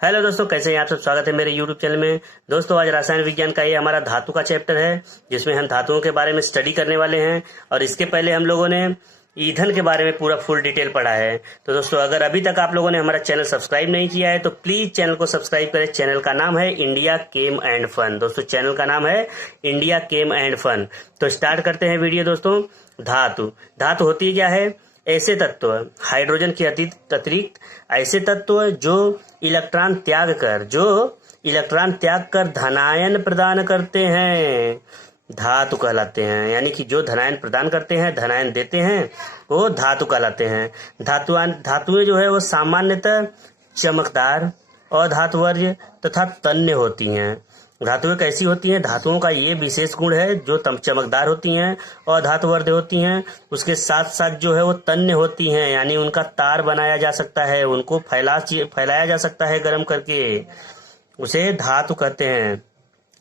Hello दोस्तों, कैसे हैं आप सब। स्वागत है मेरे YouTube चैनल में। दोस्तों, आज रसायन विज्ञान का ये हमारा धातु का चैप्टर है, जिसमें हम धातुओं के बारे में स्टडी करने वाले हैं। और इसके पहले हम लोगों ने ईंधन के बारे में पूरा फुल डिटेल पढ़ा है। तो दोस्तों, अगर अभी तक आप लोगों ने हमारा चैनल सब्सक्राइब नहीं किया है तो प्लीज चैनल को सब्सक्राइब करें। चैनल का नाम है इंडिया केम एंड फन। दोस्तों, चैनल का नाम है इंडिया केम एंड फन। तो स्टार्ट करते हैं वीडियो। दोस्तों, धातु धातु होती क्या है? ऐसे तत्व, हाइड्रोजन के अतिरिक्त ऐसे तत्व जो इलेक्ट्रॉन त्याग कर धनायन प्रदान करते हैं, धातु कहलाते हैं। यानी कि जो धनायन प्रदान करते हैं, धनायन देते हैं, वो धातु कहलाते हैं। धातुएं जो है वो सामान्यतः चमकदार, अधातुवर्य तथा तन्य होती हैं। धातुएं कैसी होती हैं? धातुओं का ये विशेष गुण है, जो चमकदार होती हैं और धातुवर्ध होती हैं। उसके साथ साथ जो है वो तन्य होती हैं, यानी उनका तार बनाया जा सकता है, उनको फैलाया जा सकता है गर्म करके, उसे धातु कहते हैं।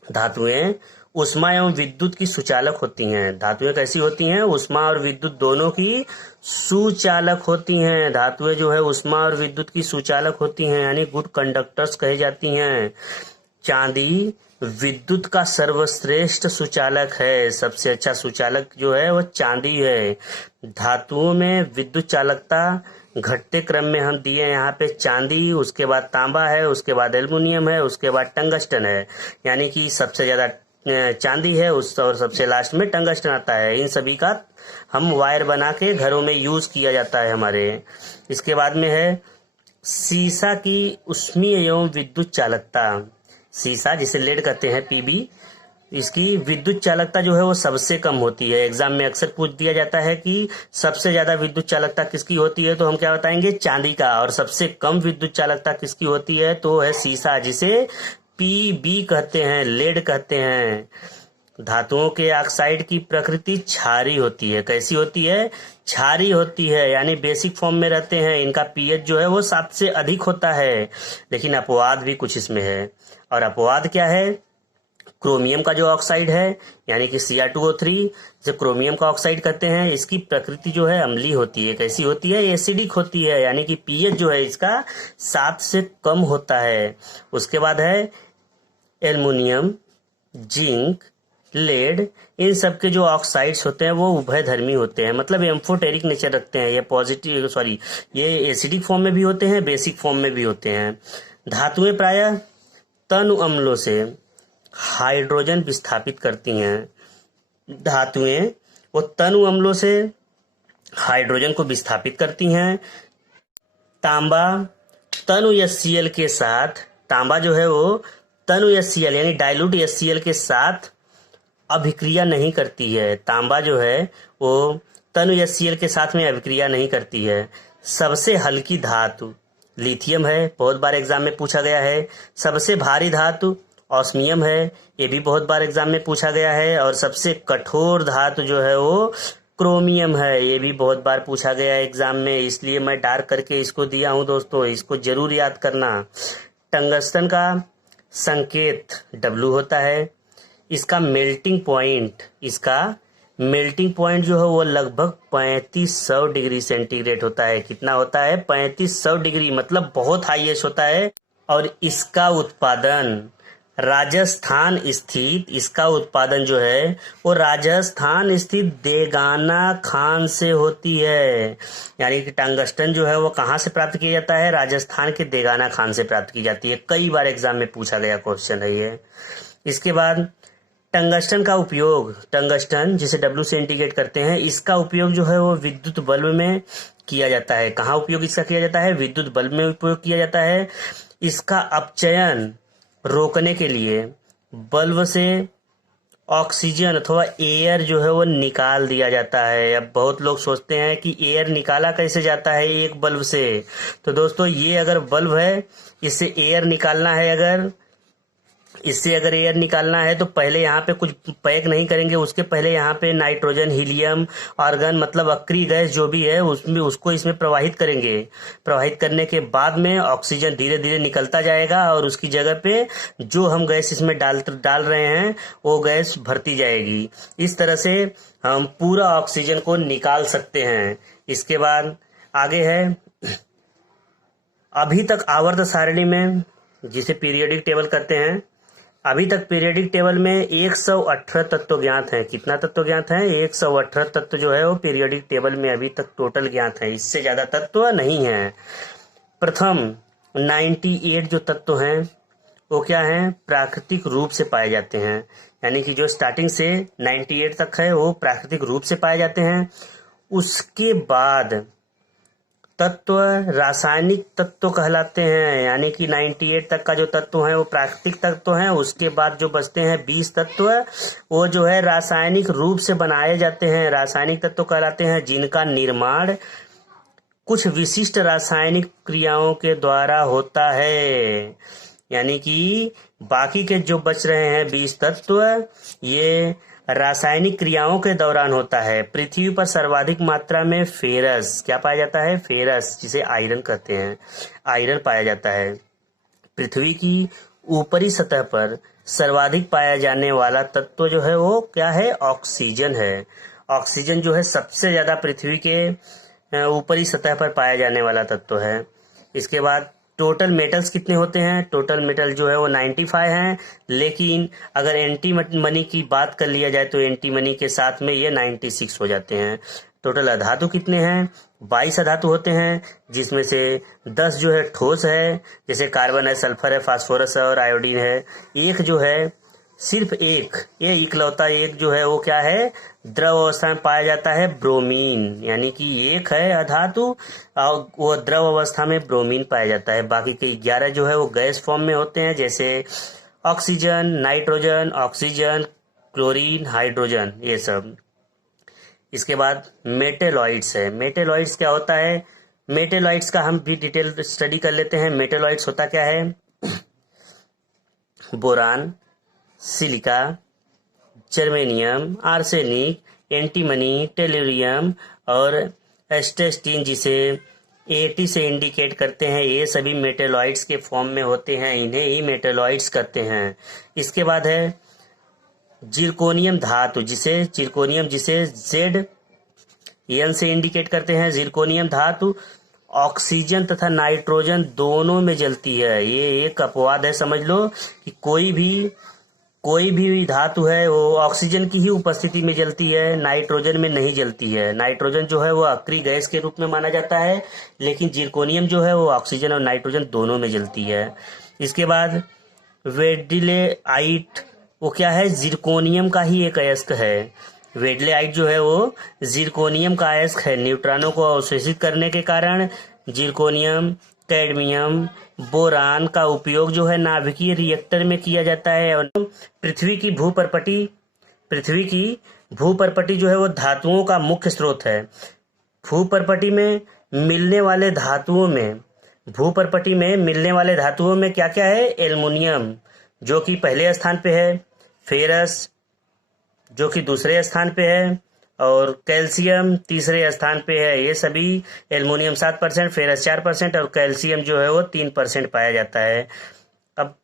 धातुएं उष्मा एवं विद्युत की सुचालक होती हैं। धातुएं कैसी होती हैं? उष्मा और विद्युत दोनों की सुचालक होती हैं। धातुएं जो है उष्मा और विद्युत की सुचालक होती हैं, यानी गुड कंडक्टर्स कही जाती हैं। चांदी विद्युत का सर्वश्रेष्ठ सुचालक है। सबसे अच्छा सुचालक जो है वो चांदी है। धातुओं में विद्युत चालकता घटते क्रम में हम दिए यहाँ पे चांदी, उसके बाद तांबा है, उसके बाद एल्युमिनियम है, उसके बाद टंगस्टन है। यानी कि सबसे ज्यादा चांदी है और सबसे लास्ट में टंगस्टन आता है। इन सभी का हम वायर बना के घरों में यूज किया जाता है हमारे। इसके बाद में है सीसा की ऊष्मीय एवं विद्युत चालकता। सीसा, जिसे लेड कहते हैं, पीबी, इसकी विद्युत चालकता जो है वो सबसे कम होती है। एग्जाम में अक्सर पूछ दिया जाता है कि सबसे ज्यादा विद्युत चालकता किसकी होती है, तो हम क्या बताएंगे? चांदी का। और सबसे कम विद्युत चालकता किसकी होती है, तो है सीसा, जिसे पीबी कहते हैं, लेड कहते हैं। धातुओं के ऑक्साइड की प्रकृति क्षारीय होती है। कैसी होती है? क्षारीय होती है, यानी बेसिक फॉर्म में रहते हैं। इनका पीएच जो है वो 7 से अधिक होता है। लेकिन अपवाद भी कुछ इसमें है। और अपवाद क्या है? क्रोमियम का जो ऑक्साइड है, यानी कि Cr2O3, जिसे क्रोमियम का ऑक्साइड कहते हैं, इसकी प्रकृति जो है अम्लीय होती है। कैसी होती है? एसिडिक होती है, यानी कि पीएच जो है इसका 7 से कम होता है। उसके बाद है एल्युमिनियम, जिंक, लेड, इन सब के जो ऑक्साइड्स होते हैं वो उभयधर्मी होते हैं, मतलब एम्फोटेरिक नेचर रखते हैं। ये एसिडिक फॉर्म में भी होते हैं, बेसिक फॉर्म में भी होते हैं। धातुएं प्रायः तनु अम्लों से हाइड्रोजन विस्थापित करती हैं। धातुएं वो तनु अम्लों से हाइड्रोजन को विस्थापित करती हैं। तांबा तनु HCl के साथ, तांबा जो है वो तनु HCl यानी डाइल्यूट HCl के साथ अभिक्रिया नहीं करती है। तांबा जो है वो तनु HCl के साथ में अभिक्रिया नहीं करती है। सबसे हल्की धातु लिथियम है, बहुत बार एग्जाम में पूछा गया है। सबसे भारी धातु ऑस्मियम है, ये भी बहुत बार एग्जाम में पूछा गया है। और सबसे कठोर धातु जो है वो क्रोमियम है, ये भी बहुत बार पूछा गया है एग्जाम में, इसलिए मैं डार्क करके इसको दिया हूं। दोस्तों, इसको जरूर याद करना। टंगस्टन का संकेत W होता है। इसका मेल्टिंग पॉइंट जो है वो लगभग 3500 डिग्री सेंटीग्रेड होता है। कितना होता है? 3500 डिग्री, मतलब बहुत हाईएस्ट होता है। और इसका उत्पादन इसका उत्पादन जो है वो राजस्थान स्थित देगाना खान से होती है। यानी कि टंगस्टन जो है वो कहाँ से प्राप्त किया जाता है? राजस्थान के देगाना खान से प्राप्त की जाती है। कई बार एग्जाम में पूछा गया क्वेश्चन है ये। इसके बाद टंगस्टन का उपयोग, टंगस्टन जिसे W से इंडिकेट करते हैं, इसका उपयोग जो है वो विद्युत बल्ब में किया जाता है। कहाँ उपयोग इसका किया जाता है? विद्युत बल्ब में उपयोग किया जाता है। इसका अपचयन रोकने के लिए बल्ब से ऑक्सीजन अथवा एयर जो है वो निकाल दिया जाता है। अब बहुत लोग सोचते हैं कि एयर निकाला कैसे जाता है एक बल्ब से। तो दोस्तों, ये अगर बल्ब है, इससे एयर निकालना है तो पहले यहाँ पे कुछ पैक नहीं करेंगे। उसके पहले यहाँ पे नाइट्रोजन, हीलियम, आर्गन, मतलब अक्रिय गैस जो भी है उसको इसमें प्रवाहित करेंगे। प्रवाहित करने के बाद में ऑक्सीजन धीरे धीरे निकलता जाएगा और उसकी जगह पे जो हम गैस इसमें डाल रहे हैं वो गैस भरती जाएगी। इस तरह से हम पूरा ऑक्सीजन को निकाल सकते हैं। इसके बाद आगे है, अभी तक आवर्त सारणी में जिसे पीरियोडिक टेबल कहते हैं। अभी तक पीरियोडिक टेबल में 118 तत्व ज्ञात हैं। कितना तत्व ज्ञात हैं? 118 तत्व जो है वो पीरियोडिक टेबल में अभी तक टोटल ज्ञात है, इससे ज़्यादा तत्व नहीं है। प्रथम 98 जो तत्व हैं वो क्या हैं? प्राकृतिक रूप से पाए जाते हैं, यानी कि जो स्टार्टिंग से 98 तक है वो प्राकृतिक रूप से पाए जाते हैं। उसके बाद तत्व रासायनिक तत्व कहलाते हैं, यानी कि 98 तक का जो तत्व है वो प्राकृतिक तत्व है। उसके बाद जो बचते हैं 20 तत्व, वो जो है रासायनिक रूप से बनाए जाते हैं, रासायनिक तत्व कहलाते हैं, जिनका निर्माण कुछ विशिष्ट रासायनिक क्रियाओं के द्वारा होता है। यानी कि बाकी के जो बच रहे हैं 20 तत्व, ये रासायनिक क्रियाओं के दौरान होता है। पृथ्वी पर सर्वाधिक मात्रा में फेरस, क्या पाया जाता है? फेरस, जिसे आयरन कहते हैं, आयरन पाया जाता है। पृथ्वी की ऊपरी सतह पर सर्वाधिक पाया जाने वाला तत्व जो है वो क्या है? ऑक्सीजन है। ऑक्सीजन जो है सबसे ज्यादा पृथ्वी के ऊपरी सतह पर पाया जाने वाला तत्व है। इसके बाद टोटल मेटल्स कितने होते हैं? टोटल मेटल जो है वो 95 हैं, लेकिन अगर एंटी मनी की बात कर लिया जाए तो एंटी मनी के साथ में ये 96 हो जाते हैं। टोटल अधातु कितने हैं? 22 अधातु होते हैं, जिसमें से 10 जो है ठोस है, जैसे कार्बन है, सल्फर है, फास्फोरस है और आयोडीन है। एक जो है, सिर्फ एक, ये इकलौता एक जो है वो क्या है? द्रव अवस्था में पाया जाता है, ब्रोमीन। यानी कि एक है अधातु और वो द्रव अवस्था में ब्रोमीन पाया जाता है। बाकी के 11 जो है वो गैस फॉर्म में होते हैं, जैसे oxygen, nitrogen, oxygen, chlorine, hydrogen, ये सब। इसके बाद मेटेलॉइड्स है। मेटेलॉइड्स क्या होता है? मेटेलॉइड्स का हम भी डिटेल स्टडी कर लेते हैं। मेटेलॉइड्स होता क्या है? Boron, silica, germanium, arsenic, antimony, tellurium और एस्टेस्टीन, जिसे एटी से इंडिकेट करते हैं, ये सभी मेटेलॉइड्स के फॉर्म में होते हैं, इन्हें ही मेटेलॉइड्स कहते हैं। इसके बाद है जिरकोनियम धातु, जिसे जेड एन से इंडिकेट करते हैं। जिरकोनियम धातु ऑक्सीजन तथा नाइट्रोजन दोनों में जलती है। ये एक अपवाद है, समझ लो कि कोई भी धातु है वो ऑक्सीजन की ही उपस्थिति में जलती है, नाइट्रोजन में नहीं जलती है। नाइट्रोजन जो है वो अक्रिय गैस के रूप में माना जाता है, लेकिन जिरकोनियम जो है वो ऑक्सीजन और नाइट्रोजन दोनों में जलती है। इसके बाद वेडिलेआइट, वो क्या है? जिरकोनियम का ही एक अयस्क है। वेडलेआइट जो है वो जिरकोनियम का अयस्क है। न्यूट्रॉनों को अवशोषित करने के कारण जिरकोनियम, कैडमियम, बोरान का उपयोग जो है नाभिकीय रिएक्टर में किया जाता है। और पृथ्वी की भूपर्पटी जो है वो धातुओं का मुख्य स्रोत है। भूपर्पटी में मिलने वाले धातुओं में क्या क्या है? एल्युमिनियम जो कि पहले स्थान पे है, फेरस जो कि दूसरे स्थान पे है, और कैल्शियम तीसरे स्थान पे है। ये सभी, एल्युमिनियम 7%, फेरस 4% और कैल्शियम जो है वो 3% पाया जाता है। अब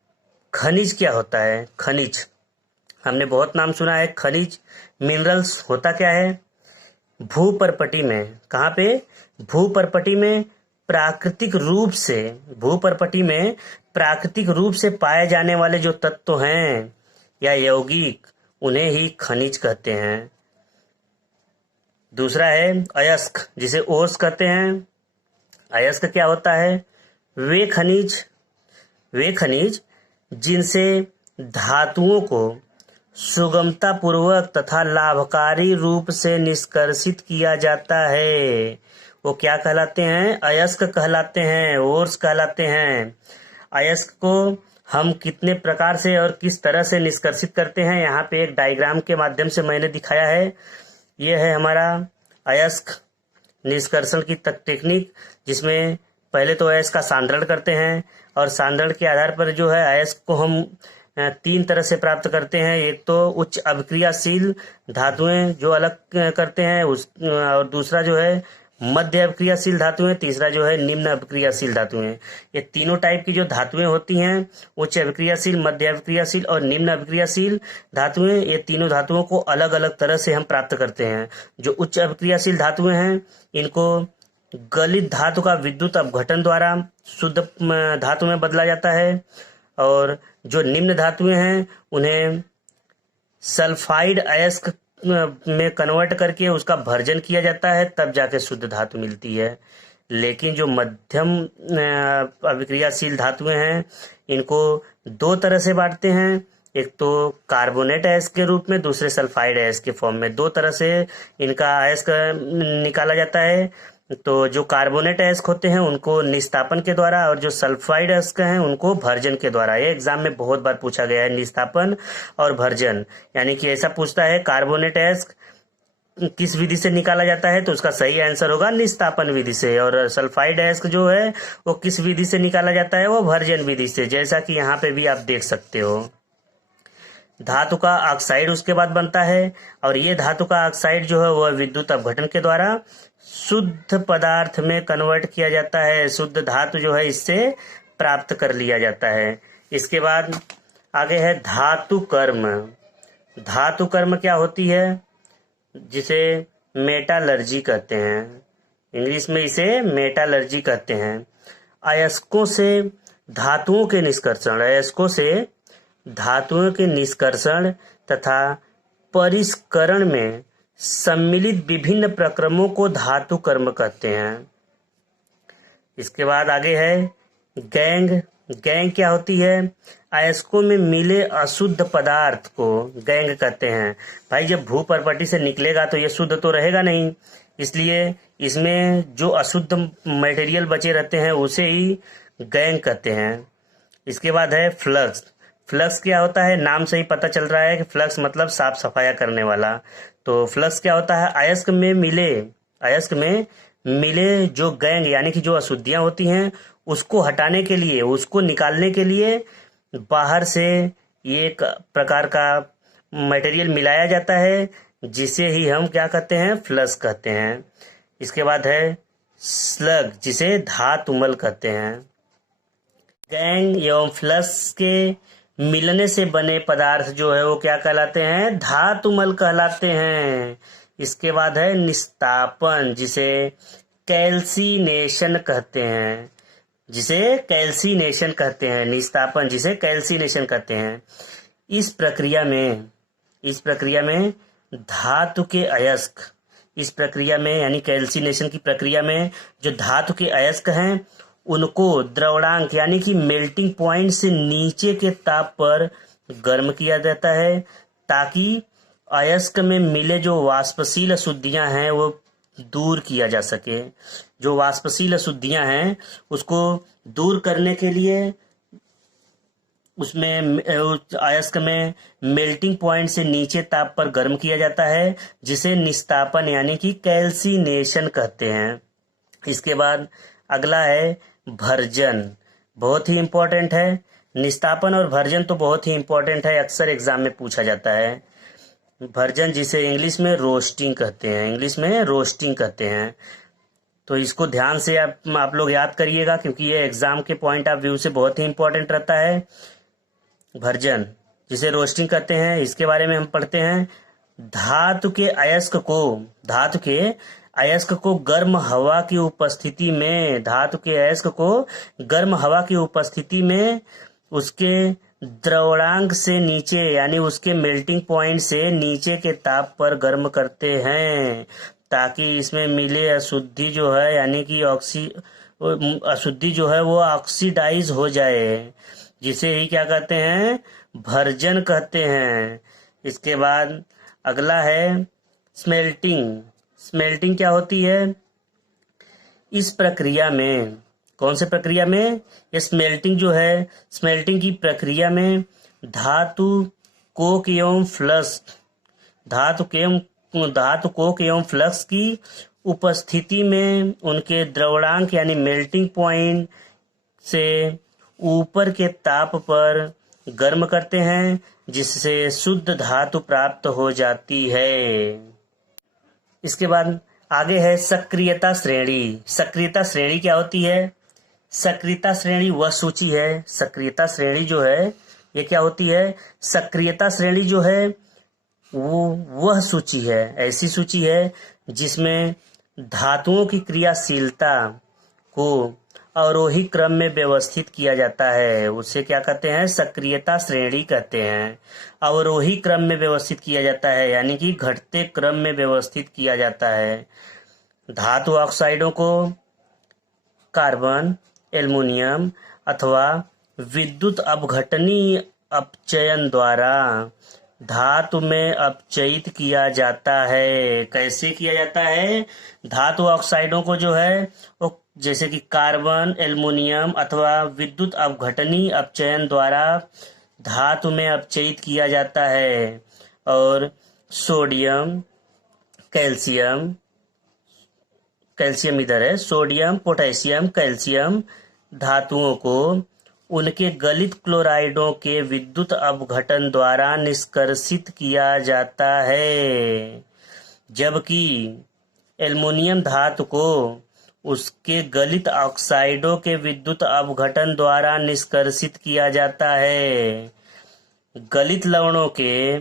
खनिज क्या होता है? खनिज हमने बहुत नाम सुना है। खनिज मिनरल्स होता क्या है? भूपर्पटी में, कहाँ पे? भूपर्पटी में प्राकृतिक रूप से पाए जाने वाले जो तत्व हैं या यौगिक, उन्हें ही खनिज कहते हैं। दूसरा है अयस्क, जिसे ओर्स कहते हैं। अयस्क क्या होता है? वे खनिज जिनसे धातुओं को सुगमता पूर्वक तथा लाभकारी रूप से निष्कर्षित किया जाता है, वो क्या कहलाते हैं? अयस्क कहलाते हैं, ओर्स कहलाते हैं। अयस्क को हम कितने प्रकार से और किस तरह से निष्कर्षित करते हैं, यहाँ पे एक डायग्राम के माध्यम से मैंने दिखाया है। ये है हमारा अयस्क निष्कर्षण की टेक्निक, जिसमें पहले तो अयस्क का सांद्रण करते हैं और सांद्रण के आधार पर जो है अयस्क को हम 3 तरह से प्राप्त करते हैं। एक तो उच्च अभिक्रियाशील धातुएं जो अलग करते हैं, और दूसरा जो है मध्य अभिक्रियाशील धातुएं, तीसरा जो है निम्न अभिक्रियाशील धातुएं। ये तीनों टाइप की जो धातुएं होती हैं, उच्च अभिक्रियाशील, मध्य अभिक्रियाशील और निम्न अभिक्रियाशील धातुएं, ये तीनों धातुओं को अलग अलग तरह से हम प्राप्त करते हैं। जो उच्च अभिक्रियाशील धातुएं हैं, इनको गलित धातु का विद्युत अपघटन द्वारा शुद्ध धातु में बदला जाता है, और जो निम्न धातुएं हैं उन्हें सल्फाइड अयस्क में कन्वर्ट करके उसका भर्जन किया जाता है, तब जाके शुद्ध धातु मिलती है। लेकिन जो मध्यम अभिक्रियाशील धातुएं हैं इनको दो तरह से बांटते हैं, एक तो कार्बोनेट अयस्क के रूप में, दूसरे सल्फाइड अयस्क के फॉर्म में। दो तरह से इनका अयस्क निकाला जाता है। तो जो कार्बोनेट अयस्क होते हैं उनको निस्तापन के द्वारा, और जो सल्फाइड अयस्क हैं उनको भर्जन के द्वारा। ये एग्जाम में बहुत बार पूछा गया है, निस्तापन और भर्जन। यानी कि ऐसा पूछता है कार्बोनेट अयस्क किस विधि से निकाला जाता है, तो उसका सही आंसर होगा निस्तापन विधि से। और सल्फाइड अयस्क जो है वो किस विधि से निकाला जाता है, वो भर्जन विधि से, जैसा कि यहाँ पे भी आप देख सकते हो। धातु का ऑक्साइड उसके बाद बनता है, और ये धातु का ऑक्साइड जो है वह विद्युत अपघटन के द्वारा शुद्ध पदार्थ में कन्वर्ट किया जाता है। शुद्ध धातु जो है इससे प्राप्त कर लिया जाता है। इसके बाद आगे है धातु कर्म। धातु कर्म क्या होती है, जिसे मेटालर्जी कहते हैं। इंग्लिश में इसे मेटालर्जी कहते हैं। अयस्कों से धातुओं के निष्कर्षण, अयस्कों से धातुओं के निष्कर्षण तथा परिष्करण में सम्मिलित विभिन्न प्रक्रमों को धातु कर्म कहते हैं। इसके बाद आगे है गैंग। गैंग क्या होती है, अयस्कों में मिले अशुद्ध पदार्थ को गैंग कहते हैं। भाई जब भू परपटी से निकलेगा तो ये शुद्ध तो रहेगा नहीं, इसलिए इसमें जो अशुद्ध मटेरियल बचे रहते हैं उसे ही गैंग कहते हैं। इसके बाद है फ्लक्स। फ्लक्स क्या होता है, नाम से ही पता चल रहा है कि फ्लक्स मतलब साफ सफाया करने वाला। तो फ्लक्स क्या होता है, अयस्क में मिले जो गैंग यानी कि जो अशुद्धियां होती हैं उसको हटाने के लिए, उसको निकालने के लिए बाहर से ये एक प्रकार का मटेरियल मिलाया जाता है, जिसे ही हम क्या कहते हैं, फ्लक्स कहते हैं। इसके बाद है स्लग, जिसे धातुमल कहते हैं। गैंग एवं फ्लक्स के मिलने से बने पदार्थ जो है वो क्या कहलाते हैं, धातुमल कहलाते हैं। इसके बाद है निस्तापन, जिसे कैल्सिनेशन कहते हैं। निस्तापन जिसे कैल्सिनेशन कहते हैं। इस प्रक्रिया में धातु के अयस्क, इस प्रक्रिया में यानी कैल्सिनेशन की प्रक्रिया में जो धातु के अयस्क हैं उनको द्रवणांक यानी कि मेल्टिंग पॉइंट से नीचे के ताप पर गर्म किया जाता है, ताकि अयस्क में मिले जो वाष्पशील अशुद्धियां हैं वो दूर किया जा सके। जो वाष्पशील अशुद्धियां हैं उसको दूर करने के लिए उसमें अयस्क में मेल्टिंग पॉइंट से नीचे ताप पर गर्म किया जाता है, जिसे निस्तापन यानी कि कैल्सिनेशन कहते हैं। इसके बाद अगला है भर्जन। बहुत ही इंपॉर्टेंट है। निस्तापन और भर्जन तो बहुत ही इंपॉर्टेंट है, अक्सर एग्जाम में पूछा जाता है। भर्जन जिसे इंग्लिश में रोस्टिंग कहते हैं, तो इसको ध्यान से आप लोग याद करिएगा, क्योंकि ये एग्जाम के पॉइंट ऑफ व्यू से बहुत ही इंपॉर्टेंट रहता है। भर्जन जिसे रोस्टिंग कहते हैं, इसके बारे में हम पढ़ते हैं। धातु के अयस्क को गर्म हवा की उपस्थिति में उसके द्रवणांक से नीचे यानी उसके मेल्टिंग पॉइंट से नीचे के ताप पर गर्म करते हैं, ताकि इसमें मिले अशुद्धि जो है यानी कि अशुद्धि जो है वो ऑक्सीडाइज हो जाए, जिसे ही क्या कहते हैं, भर्जन कहते हैं। इसके बाद अगला है स्मेल्टिंग क्या होती है। इस प्रक्रिया में, कौन से प्रक्रिया में, ये स्मेल्टिंग जो है, स्मेल्टिंग की प्रक्रिया में धातु कोक एवं फ्लक्स की उपस्थिति में उनके द्रवणांक यानी मेल्टिंग पॉइंट से ऊपर के ताप पर गर्म करते हैं, जिससे शुद्ध धातु प्राप्त हो जाती है। इसके बाद आगे है सक्रियता श्रेणी। सक्रियता श्रेणी क्या होती है, सक्रियता श्रेणी वह सूची है, सक्रियता श्रेणी जो है ये क्या होती है, सक्रियता श्रेणी जो है वो वह सूची है, ऐसी सूची है जिसमें धातुओं की क्रियाशीलता को अवरोही क्रम में व्यवस्थित किया जाता है। उसे क्या कहते हैं? सक्रियता श्रेणी कहते हैं। अवरोही क्रम में व्यवस्थित किया जाता है यानी कि घटते क्रम में व्यवस्थित किया जाता है। धातु ऑक्साइडों को कार्बन, एल्युमिनियम अथवा विद्युत अपघटनीय अपचयन द्वारा धातु में अपचयित किया जाता है। कैसे किया जाता है? धातु ऑक्साइडों को जो है वो जैसे कि कार्बन, एल्युमिनियम अथवा विद्युत अपघटनीय अपचयन द्वारा धातु में अपचयित किया जाता है। और सोडियम, कैल्शियम, कैल्शियम इधर है, सोडियम, पोटेशियम, कैल्शियम धातुओं को उनके गलित क्लोराइडों के विद्युत अपघटन द्वारा निष्कर्षित किया जाता है, जबकि एल्युमिनियम धातु को उसके गलित ऑक्साइडों के विद्युत अपघटन द्वारा निष्कर्षित किया जाता है। गलित लवणों के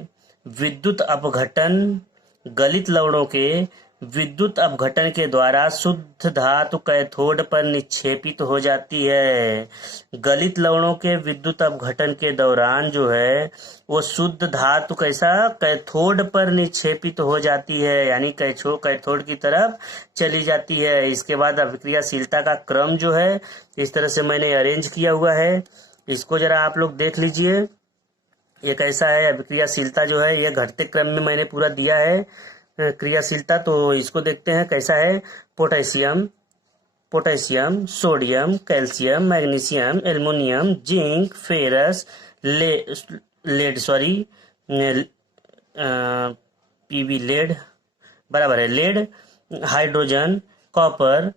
विद्युत अपघटन के द्वारा शुद्ध धातु कैथोड पर निक्षेपित हो जाती है। गलित लवणों के विद्युत अपघटन के दौरान जो है वो शुद्ध धातु कैथोड पर निक्षेपित हो जाती है यानी कैथोड की तरफ चली जाती है। इसके बाद अभिक्रियाशीलता का क्रम जो है इस तरह से मैंने अरेंज किया हुआ है। इसको जरा आप लोग देख लीजिए, ये कैसा है अभिक्रियाशीलता जो है, ये घटते क्रम में मैंने पूरा दिया है क्रियाशीलता। तो इसको देखते हैं कैसा है। Potassium, sodium, calcium, magnesium, aluminium, zinc, ferrous, lead बराबर है lead, hydrogen, copper,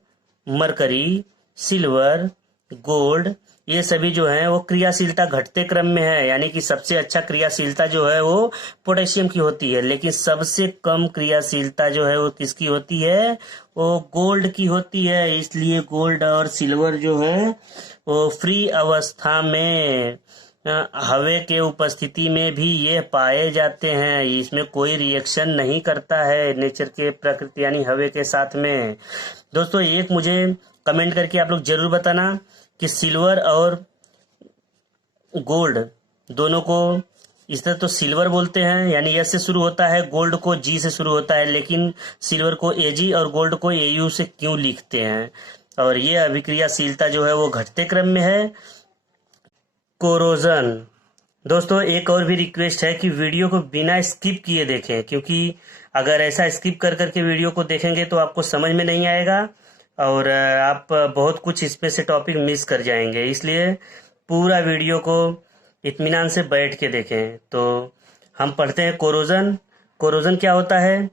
mercury, silver, gold, ये सभी जो है वो क्रियाशीलता घटते क्रम में है यानी कि सबसे अच्छा क्रियाशीलता जो है वो पोटेशियम की होती है, लेकिन सबसे कम क्रियाशीलता जो है वो किसकी होती है? वो गोल्ड की होती है। इसलिए गोल्ड और सिल्वर जो है वो फ्री अवस्था में हवा के उपस्थिति में भी ये पाए जाते हैं। इसमें कोई रिएक्शन नहीं करता है नेचर के, प्रकृति यानी हवा के साथ में। दोस्तों एक मुझे कमेंट करके आप लोग जरूर बताना कि सिल्वर और गोल्ड दोनों को इस तरह तो सिल्वर बोलते हैं यानी एस से शुरू होता है, गोल्ड को जी से शुरू होता है, लेकिन सिल्वर को एजी और गोल्ड को एयू से क्यों लिखते हैं? और ये अभिक्रियाशीलता जो है वो घटते क्रम में है। कोरोजन। दोस्तों एक और भी रिक्वेस्ट है कि वीडियो को बिना स्किप किए देखें, क्योंकि अगर ऐसा स्किप कर करके वीडियो को देखेंगे तो आपको समझ में नहीं आएगा और आप बहुत कुछ इसमें से टॉपिक मिस कर जाएंगे। इसलिए पूरा वीडियो को इत्मीनान से बैठ के देखें। तो हम पढ़ते हैं कोरोजन। कोरोजन क्या होता है?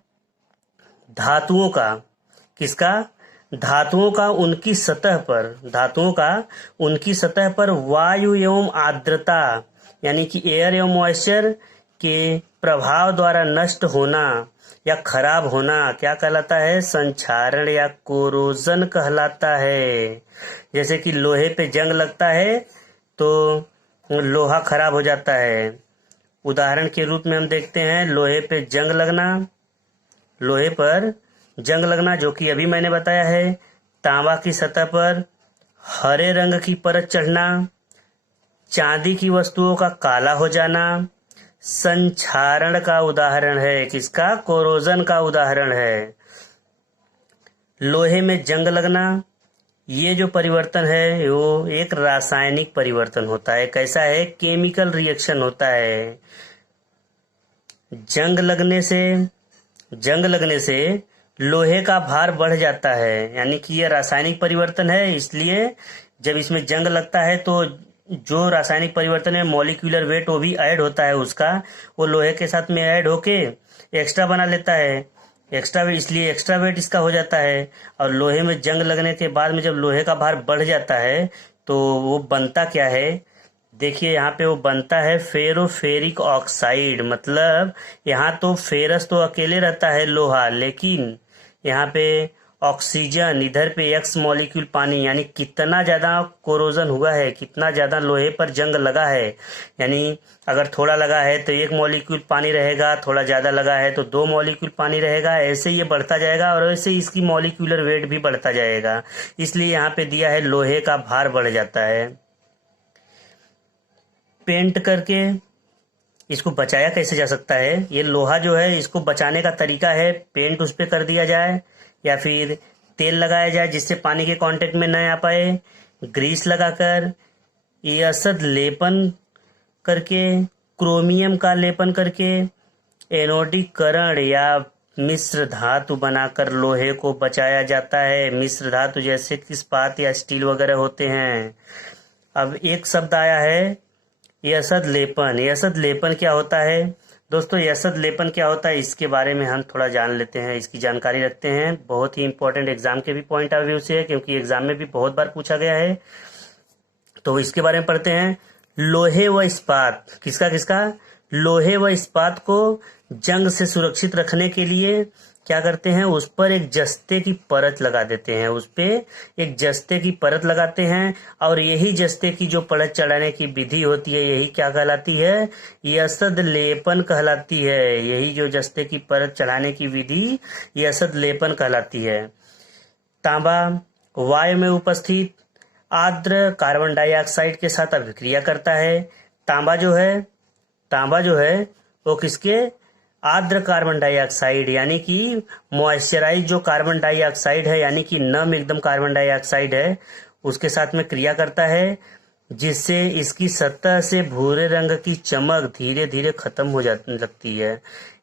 धातुओं का उनकी सतह पर वायु एवं आर्द्रता यानी कि एयर एवं मॉइस्चर के प्रभाव द्वारा नष्ट होना या खराब होना क्या कहलाता है? संक्षारण या कोरोजन कहलाता है। जैसे कि लोहे पे जंग लगता है तो लोहा खराब हो जाता है। उदाहरण के रूप में हम देखते हैं लोहे पर जंग लगना जो कि अभी मैंने बताया है। तांबा की सतह पर हरे रंग की परत चढ़ना, चांदी की वस्तुओं का काला हो जाना संक्षारण का उदाहरण है। किसका? कोरोजन का उदाहरण है। लोहे में जंग लगना, ये जो परिवर्तन है वो एक रासायनिक परिवर्तन होता है। कैसा है? केमिकल रिएक्शन होता है। जंग लगने से लोहे का भार बढ़ जाता है यानी कि ये रासायनिक परिवर्तन है। इसलिए जब इसमें जंग लगता है तो जो रासायनिक परिवर्तन है मॉलिक्यूलर वेट वो भी ऐड होता है उसका, वो लोहे के साथ में ऐड होके एक्स्ट्रा बना लेता है इसलिए एक्स्ट्रा वेट इसका हो जाता है। और लोहे में जंग लगने के बाद में जब लोहे का भार बढ़ जाता है तो वो बनता क्या है? देखिए यहाँ पे वो बनता है फेरोफेरिक ऑक्साइड। मतलब यहाँ तो फेरस तो अकेले रहता है लोहा, लेकिन यहाँ पे ऑक्सीजन, इधर पे एक्स मॉलिक्यूल पानी, यानी कितना ज़्यादा कोरोजन हुआ है, कितना ज़्यादा लोहे पर जंग लगा है। यानी अगर थोड़ा लगा है तो 1 मॉलिक्यूल पानी रहेगा, थोड़ा ज़्यादा लगा है तो 2 मॉलिक्यूल पानी रहेगा, ऐसे ये बढ़ता जाएगा और ऐसे इसकी मॉलिक्यूलर वेट भी बढ़ता जाएगा। इसलिए यहाँ पे दिया है लोहे का भार बढ़ जाता है। पेंट करके इसको बचाया कैसे जा सकता है? ये लोहा जो है इसको बचाने का तरीका है पेंट उस पर कर दिया जाए या फिर तेल लगाया जाए जिससे पानी के कांटेक्ट में न आ पाए, ग्रीस लगाकर, एसद लेपन करके, क्रोमियम का लेपन करके, एनोडीकरण या मिश्र धातु बनाकर लोहे को बचाया जाता है। मिश्र धातु जैसे कि इस्पात या स्टील वगैरह होते हैं। अब एक शब्द आया है यसद लेपन। यसद लेपन क्या होता है दोस्तों? यसद लेपन क्या होता है इसके बारे में हम थोड़ा जान लेते हैं, इसकी जानकारी रखते हैं। बहुत ही इंपॉर्टेंट एग्जाम के भी पॉइंट ऑफ व्यू से है, क्योंकि एग्जाम में भी बहुत बार पूछा गया है। तो इसके बारे में पढ़ते हैं। लोहे व इस्पात, किसका किसका? लोहे व इस्पात को जंग से सुरक्षित रखने के लिए क्या करते हैं? उस पर एक जस्ते की परत लगा देते हैं, उस पे एक जस्ते की परत लगाते हैं। और यही जस्ते की जो परत चढ़ाने की विधि होती है यही क्या कहलाती है? यसद लेपन कहलाती है। यही जो जस्ते की परत चढ़ाने की विधि यसद लेपन कहलाती है। तांबा वायु में उपस्थित आर्द्र कार्बन डाइऑक्साइड के साथ अभिक्रिया करता है। तांबा जो है वो किसके? आर्द्र कार्बन डाइऑक्साइड यानी कि मॉइस्चराइज जो कार्बन डाइऑक्साइड है, यानी कि नम एकदम कार्बन डाइऑक्साइड है, उसके साथ में क्रिया करता है, जिससे इसकी सतह से भूरे रंग की चमक धीरे धीरे खत्म हो जाने लगती है।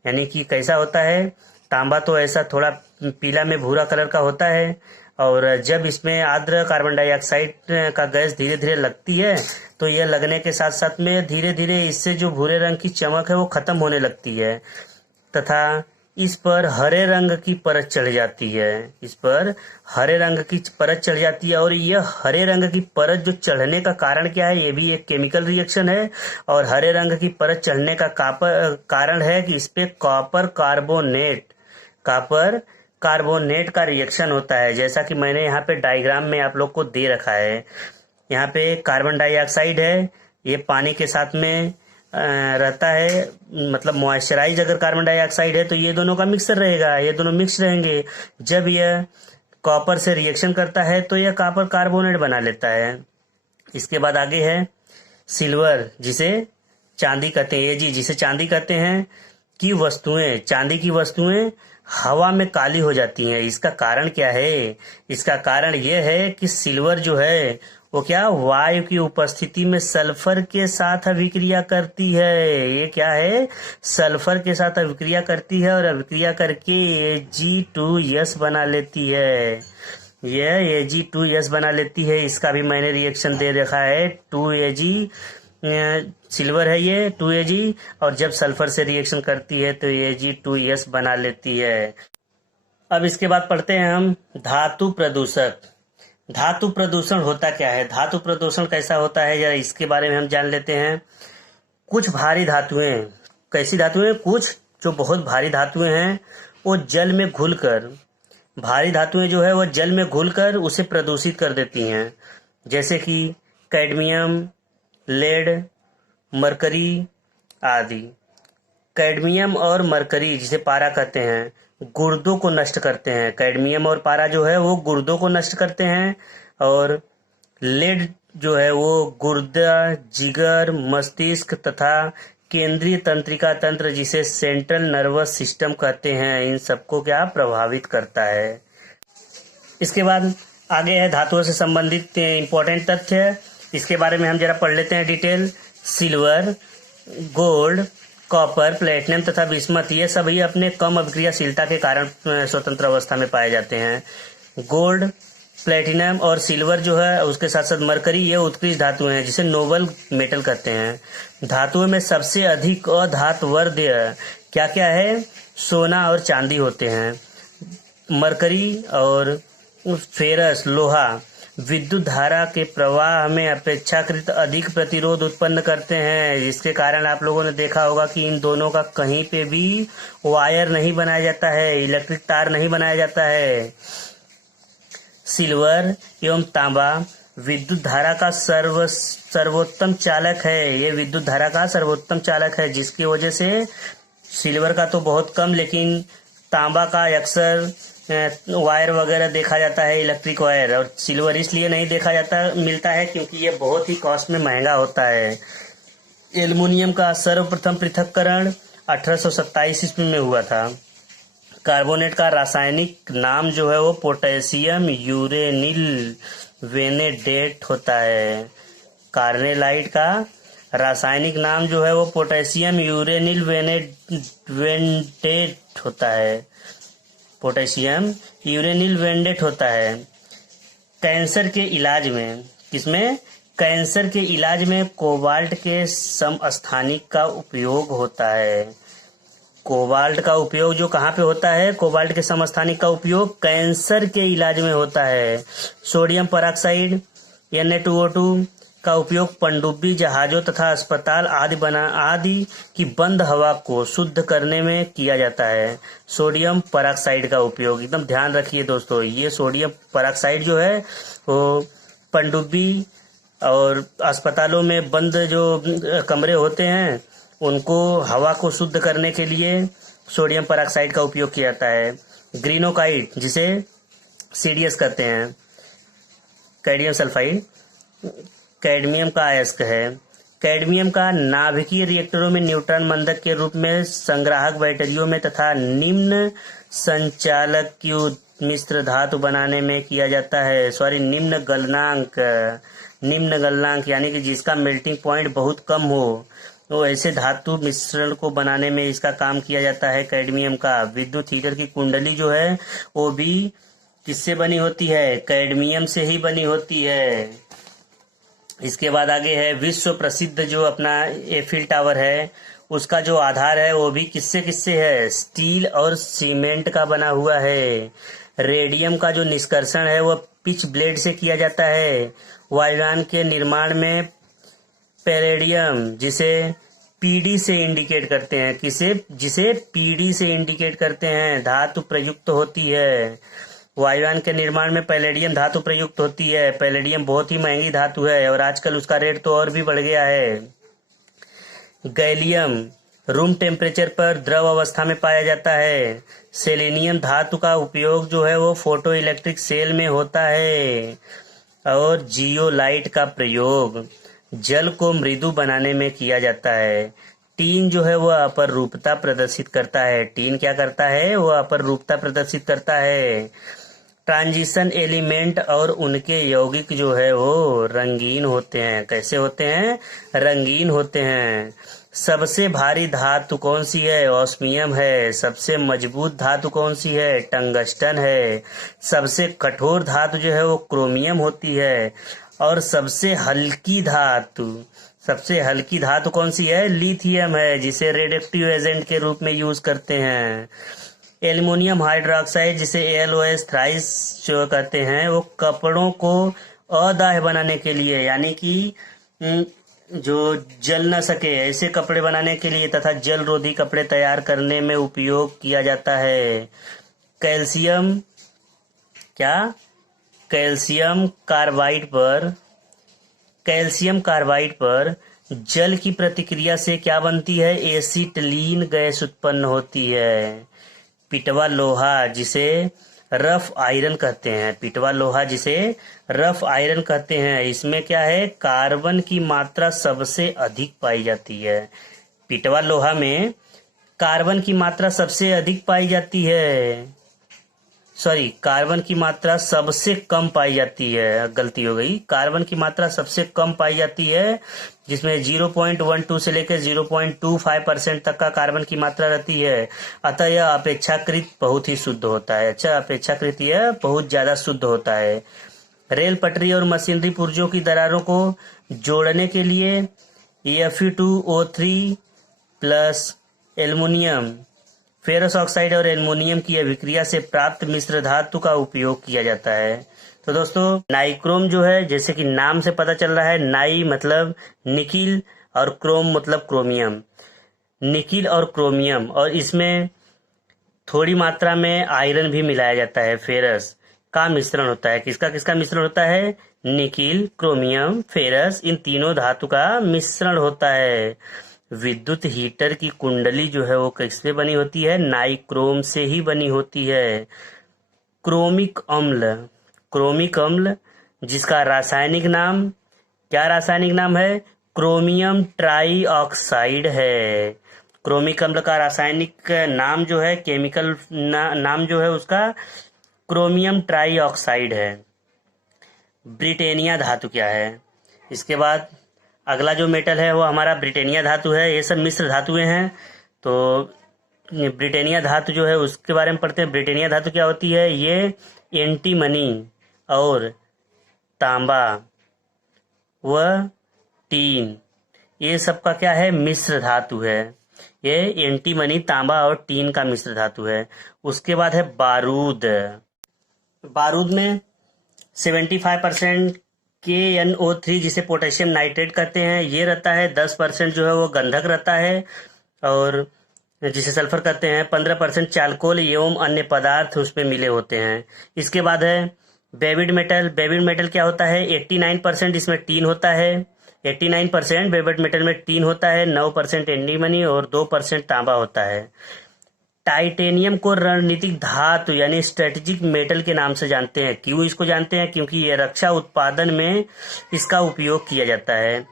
यानी कि कैसा होता है? तांबा तो ऐसा थोड़ा पीला में भूरा कलर का होता है, और जब इसमें आर्द्र कार्बन डाइऑक्साइड का गैस धीरे धीरे लगती है तो यह लगने के साथ साथ में धीरे धीरे इससे जो भूरे रंग की चमक है वो खत्म होने लगती है, तथा इस पर हरे रंग की परत चढ़ जाती है। इस पर हरे रंग की परत चढ़ जाती है। और यह हरे रंग की परत जो चढ़ने का कारण क्या है? ये भी एक केमिकल रिएक्शन है। और हरे रंग की परत चढ़ने का कारण है कि इस पे कॉपर कार्बोनेट का रिएक्शन होता है। जैसा कि मैंने यहाँ पे डायग्राम में आप लोग को दे रखा है। यहाँ पे कार्बन डाइऑक्साइड है, ये पानी के साथ में रहता है, मतलब मॉइस्चराइज अगर कार्बन डाइऑक्साइड है तो ये दोनों का मिक्सर रहेगा, ये दोनों मिक्स रहेंगे। जब यह कॉपर से रिएक्शन करता है तो यह कॉपर कार्बोनेट बना लेता है। इसके बाद आगे है सिल्वर, जिसे चांदी कहते हैं। ये जी जिसे चांदी कहते हैं की वस्तुएं, चांदी की वस्तुएं हवा में काली हो जाती हैं। इसका कारण क्या है? इसका कारण यह है कि सिल्वर जो है वो क्या, वायु की उपस्थिति में सल्फर के साथ अभिक्रिया करती है। ये क्या है? सल्फर के साथ अभिक्रिया करती है और अभिक्रिया करके Ag2S बना लेती है। यह Ag2S बना लेती है। इसका भी मैंने रिएक्शन दे रखा है। 2Ag सिल्वर है ये 2Ag, और जब सल्फर से रिएक्शन करती है तो Ag2S बना लेती है। अब इसके बाद पढ़ते हैं हम धातु प्रदूषक। धातु प्रदूषण होता क्या है? धातु प्रदूषण कैसा होता है जरा इसके बारे में हम जान लेते हैं। कुछ भारी धातुएं, कैसी धातुएं? कुछ जो बहुत भारी धातुएं हैं वो जल में घुलकर, भारी धातुएं जो है वो जल में घुलकर उसे प्रदूषित कर देती हैं। जैसे कि कैडमियम, लेड, मरकरी आदि। कैडमियम और मरकरी जिसे पारा कहते हैं गुर्दों को नष्ट करते हैं। कैडमियम और पारा जो है वो गुर्दों को नष्ट करते हैं, और लेड जो है वो गुर्दा, जिगर, मस्तिष्क तथा केंद्रीय तंत्रिका तंत्र जिसे सेंट्रल नर्वस सिस्टम कहते हैं, इन सबको क्या प्रभावित करता है। इसके बाद आगे है धातुओं से संबंधित इंपॉर्टेंट तथ्य। इसके बारे में हम जरा पढ़ लेते हैं detail. Silver, gold, copper, platinum तथा बिस्मथ ये सभी अपने कम अभिक्रियाशीलता के कारण स्वतंत्र अवस्था में पाए जाते हैं। गोल्ड, प्लेटिनम और सिल्वर जो है, उसके साथ साथ मरकरी, ये उत्कृष्ट धातु हैं जिसे नोबल मेटल कहते हैं। धातुओं में सबसे अधिक अधातुवर्ध्य क्या क्या है? सोना और चांदी होते हैं। मरकरी और फेरस, लोहा, विद्युत धारा के प्रवाह में अपेक्षाकृत अधिक प्रतिरोध उत्पन्न करते हैं, जिसके कारण आप लोगों ने देखा होगा कि इन दोनों का कहीं पे भी वायर नहीं बनाया जाता है, इलेक्ट्रिक तार नहीं बनाया जाता है। सिल्वर एवं तांबा विद्युत धारा का सर्वोत्तम चालक है। ये विद्युत धारा का सर्वोत्तम चालक है, जिसकी वजह से सिल्वर का तो बहुत कम, लेकिन तांबा का अक्सर वायर वगैरह देखा जाता है, इलेक्ट्रिक वायर। और सिल्वर इसलिए नहीं देखा जाता मिलता है क्योंकि ये बहुत ही कॉस्ट में महंगा होता है। एल्युमिनियम का सर्वप्रथम पृथक्करण 1827 ईस्वी में हुआ था। कार्बोनेट का रासायनिक नाम जो है वो पोटेशियम यूरेनिल वेनेडेट होता है। कार्नेलाइट का रासायनिक नाम जो है वो पोटेशियम यूरेनिल वेनेडेट होता है। पोटेशियम यूरेनिल वेनेडेट होता है। कैंसर के इलाज में, किसमें? कैंसर के इलाज में कोबाल्ट के समस्थानिक का उपयोग होता है। कोबाल्ट का उपयोग जो कहाँ पे होता है? कोबाल्ट के समस्थानिक का उपयोग कैंसर के इलाज में होता है। सोडियम परऑक्साइड Na2O2 का उपयोग पनडुब्बी जहाजों तथा अस्पताल आदि की बंद हवा को शुद्ध करने में किया जाता है। सोडियम परऑक्साइड का उपयोग, एकदम ध्यान रखिए दोस्तों, ये सोडियम परऑक्साइड जो है वो पनडुब्बी और अस्पतालों में बंद जो कमरे होते हैं उनको हवा को शुद्ध करने के लिए सोडियम परऑक्साइड का उपयोग किया जाता है। ग्रीनोकाइट, जिसे CDS कहते हैं, कैडमियम सल्फाइड, कैडमियम का अयस्क है। कैडमियम का नाभिकीय रिएक्टरों में न्यूट्रॉन मंदक के रूप में संग्राहक बैटरियों में तथा निम्न संचालक मिश्र धातु बनाने में किया जाता है। निम्न गलनांक यानी कि जिसका मेल्टिंग पॉइंट बहुत कम हो, तो ऐसे धातु मिश्रण को बनाने में इसका काम किया जाता है कैडमियम का। विद्युत हीटर की कुंडली जो है वो भी किससे बनी होती है? कैडमियम से ही बनी होती है। इसके बाद आगे है विश्व प्रसिद्ध जो अपना एफिल टावर है, उसका जो आधार है वो भी किससे है? स्टील और सीमेंट का बना हुआ है। रेडियम का जो निष्कर्षण है वो पिच ब्लेड से किया जाता है। वायुयान के निर्माण में पैलेडियम, जिसे PD से इंडिकेट करते हैं, जिसे PD से इंडिकेट करते हैं, धातु प्रयुक्त होती है। वायुयान के निर्माण में पैलेडियम धातु प्रयुक्त होती है। पैलेडियम बहुत ही महंगी धातु है और आजकल उसका रेट तो और भी बढ़ गया है। गैलियम रूम टेम्परेचर पर द्रव अवस्था में पाया जाता है। सेलेनियम धातु का उपयोग जो है वो फोटो इलेक्ट्रिक सेल में होता है। और जियोलाइट का प्रयोग जल को मृदु बनाने में किया जाता है। टीन जो है वह अपरूपता प्रदर्शित करता है। टीन क्या करता है? वह अपरूपता प्रदर्शित करता है। ट्रांजिशन एलिमेंट और उनके यौगिक जो है वो रंगीन होते हैं। कैसे होते हैं? रंगीन होते हैं। सबसे भारी धातु कौन सी है? ऑस्मियम है। सबसे मजबूत धातु कौन सी है? टंगस्टन है। सबसे कठोर धातु जो है वो क्रोमियम होती है। और सबसे हल्की धातु कौन सी है? लिथियम है, जिसे रेडियोएक्टिव एजेंट के रूप में यूज करते हैं। एल्युमिनियम हाइड्रोक्साइड, जिसे AlOH थ्राइस जो कहते हैं, वो कपड़ों को अदाह्य बनाने के लिए, यानी कि जो जल न सके ऐसे कपड़े बनाने के लिए तथा जल रोधी कपड़े तैयार करने में उपयोग किया जाता है। कैल्शियम कार्बाइड पर जल की प्रतिक्रिया से क्या बनती है? एसिटिलीन गैस उत्पन्न होती है। पिटवा लोहा, जिसे रफ आयरन कहते हैं, इसमें क्या है? कार्बन की मात्रा सबसे अधिक पाई जाती है। पिटवा लोहा में कार्बन की मात्रा सबसे अधिक पाई जाती है। कार्बन की मात्रा सबसे कम पाई जाती है, गलती हो गई। कार्बन की मात्रा सबसे कम पाई जाती है, जिसमें 0.12 से लेकर 0.25% तक का कार्बन की मात्रा रहती है। अतः यह अपेक्षाकृत बहुत ही शुद्ध होता है। अपेक्षाकृत यह बहुत ज्यादा शुद्ध होता है। रेल पटरी और मशीनरी पुर्जों की दरारों को जोड़ने के लिए Fe2O3 plus aluminium, ferrous oxide और एल्युमिनियम की अभिक्रिया से प्राप्त मिश्र धातु का उपयोग किया जाता है। तो दोस्तों, नाइक्रोम जो है, जैसे कि नाम से पता चल रहा है, नाई मतलब निकिल और क्रोम मतलब क्रोमियम। निकिल और क्रोमियम, और इसमें थोड़ी मात्रा में आयरन भी मिलाया जाता है, फेरस। का मिश्रण होता है। किसका किसका मिश्रण होता है? निकिल, क्रोमियम, फेरस, इन तीनों धातु का मिश्रण होता है। विद्युत हीटर की कुंडली जो है वो किससे बनी होती है? नाइक्रोम से ही बनी होती है। क्रोमिक अम्ल, क्रोमिक अम्ल जिसका रासायनिक नाम, क्या रासायनिक नाम है? क्रोमियम ट्राई ऑक्साइड है। क्रोमिक अम्ल का रासायनिक नाम जो है, केमिकल नाम जो है उसका क्रोमियम ट्राई ऑक्साइड है। ब्रिटेनिया धातु क्या है? इसके बाद अगला जो मेटल है वो हमारा ब्रिटेनिया धातु है। ये सब मिश्र धातुएं हैं। तो ब्रिटेनिया धातु जो है उसके बारे में पढ़ते हैं। ब्रिटेनिया धातु क्या होती है? ये एंटीमनी और तांबा व टीन, ये सबका क्या है? मिश्र धातु है। ये एंटीमनी, तांबा और टीन का मिश्र धातु है। उसके बाद है बारूद। बारूद में 75% KNO3 जिसे पोटेशियम नाइट्रेट कहते हैं ये रहता है। 10% जो है वो गंधक रहता है और जिसे सल्फर कहते हैं। 15% चालकोल एवं अन्य पदार्थ उसमें मिले होते हैं। इसके बाद है बेविड मेटल। बेविड मेटल क्या होता है? 89% इसमें टीन होता है। 89% बेविड मेटल में टीन होता है। 9% एंटीमनी और 2% तांबा होता है। टाइटेनियम को रणनीतिक धातु यानी स्ट्रेटेजिक मेटल के नाम से जानते हैं। क्यों इसको जानते हैं? क्योंकि ये रक्षा उत्पादन में इसका उपयोग किया जाता है।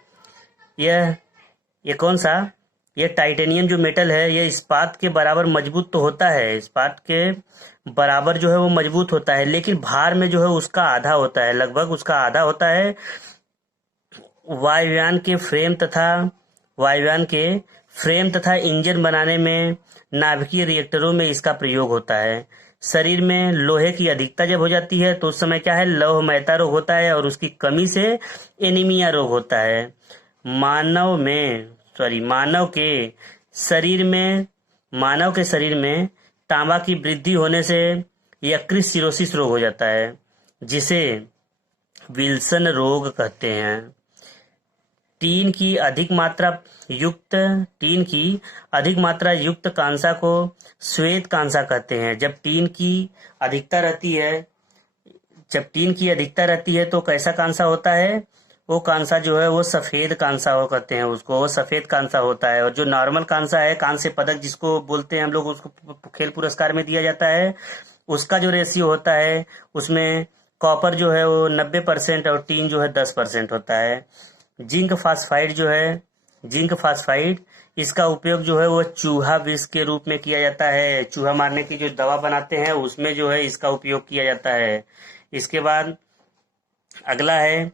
ये कौन सा? ये टाइटेनियम जो मेटल है ये इस्पात के बराबर मजबूत तो होता है, इस्पात के बराबर जो है वो मजबूत होता है, लेकिन भार में जो है उसका आधा होता है, लगभग उसका आधा होता है। वायुयान के फ्रेम तथा इंजन बनाने में, नाभिकीय रिएक्टरों में इसका प्रयोग होता है। शरीर में लोहे की अधिकता जब हो जाती है तो उस समय क्या है? लौहमयता रोग होता है और उसकी कमी से एनीमिया रोग होता है। मानव के शरीर में तांबा की वृद्धि होने से यकृत सिरोसिस रोग हो जाता है, जिसे विल्सन रोग कहते हैं। टीन की अधिक मात्रा युक्त कांसा को श्वेत कांसा कहते हैं। जब टीन की अधिकता रहती है तो कैसा कांसा होता है? वो कांसा जो है वो सफेद कांसा हो कहते हैं उसको, वो सफेद कांसा होता है। और जो नॉर्मल कांसा है, कांस्य पदक जिसको बोलते हैं हम लोग, उसको खेल पुरस्कार में दिया जाता है, उसका जो रेशियो होता है उसमें कॉपर जो है वो 90% और टीन जो है 10% होता है। जिंक फास्फाइड इसका उपयोग जो है वो चूहा विष के रूप में किया जाता है। चूहा मारने की जो दवा बनाते हैं उसमें जो है इसका उपयोग किया जाता है। इसके बाद अगला है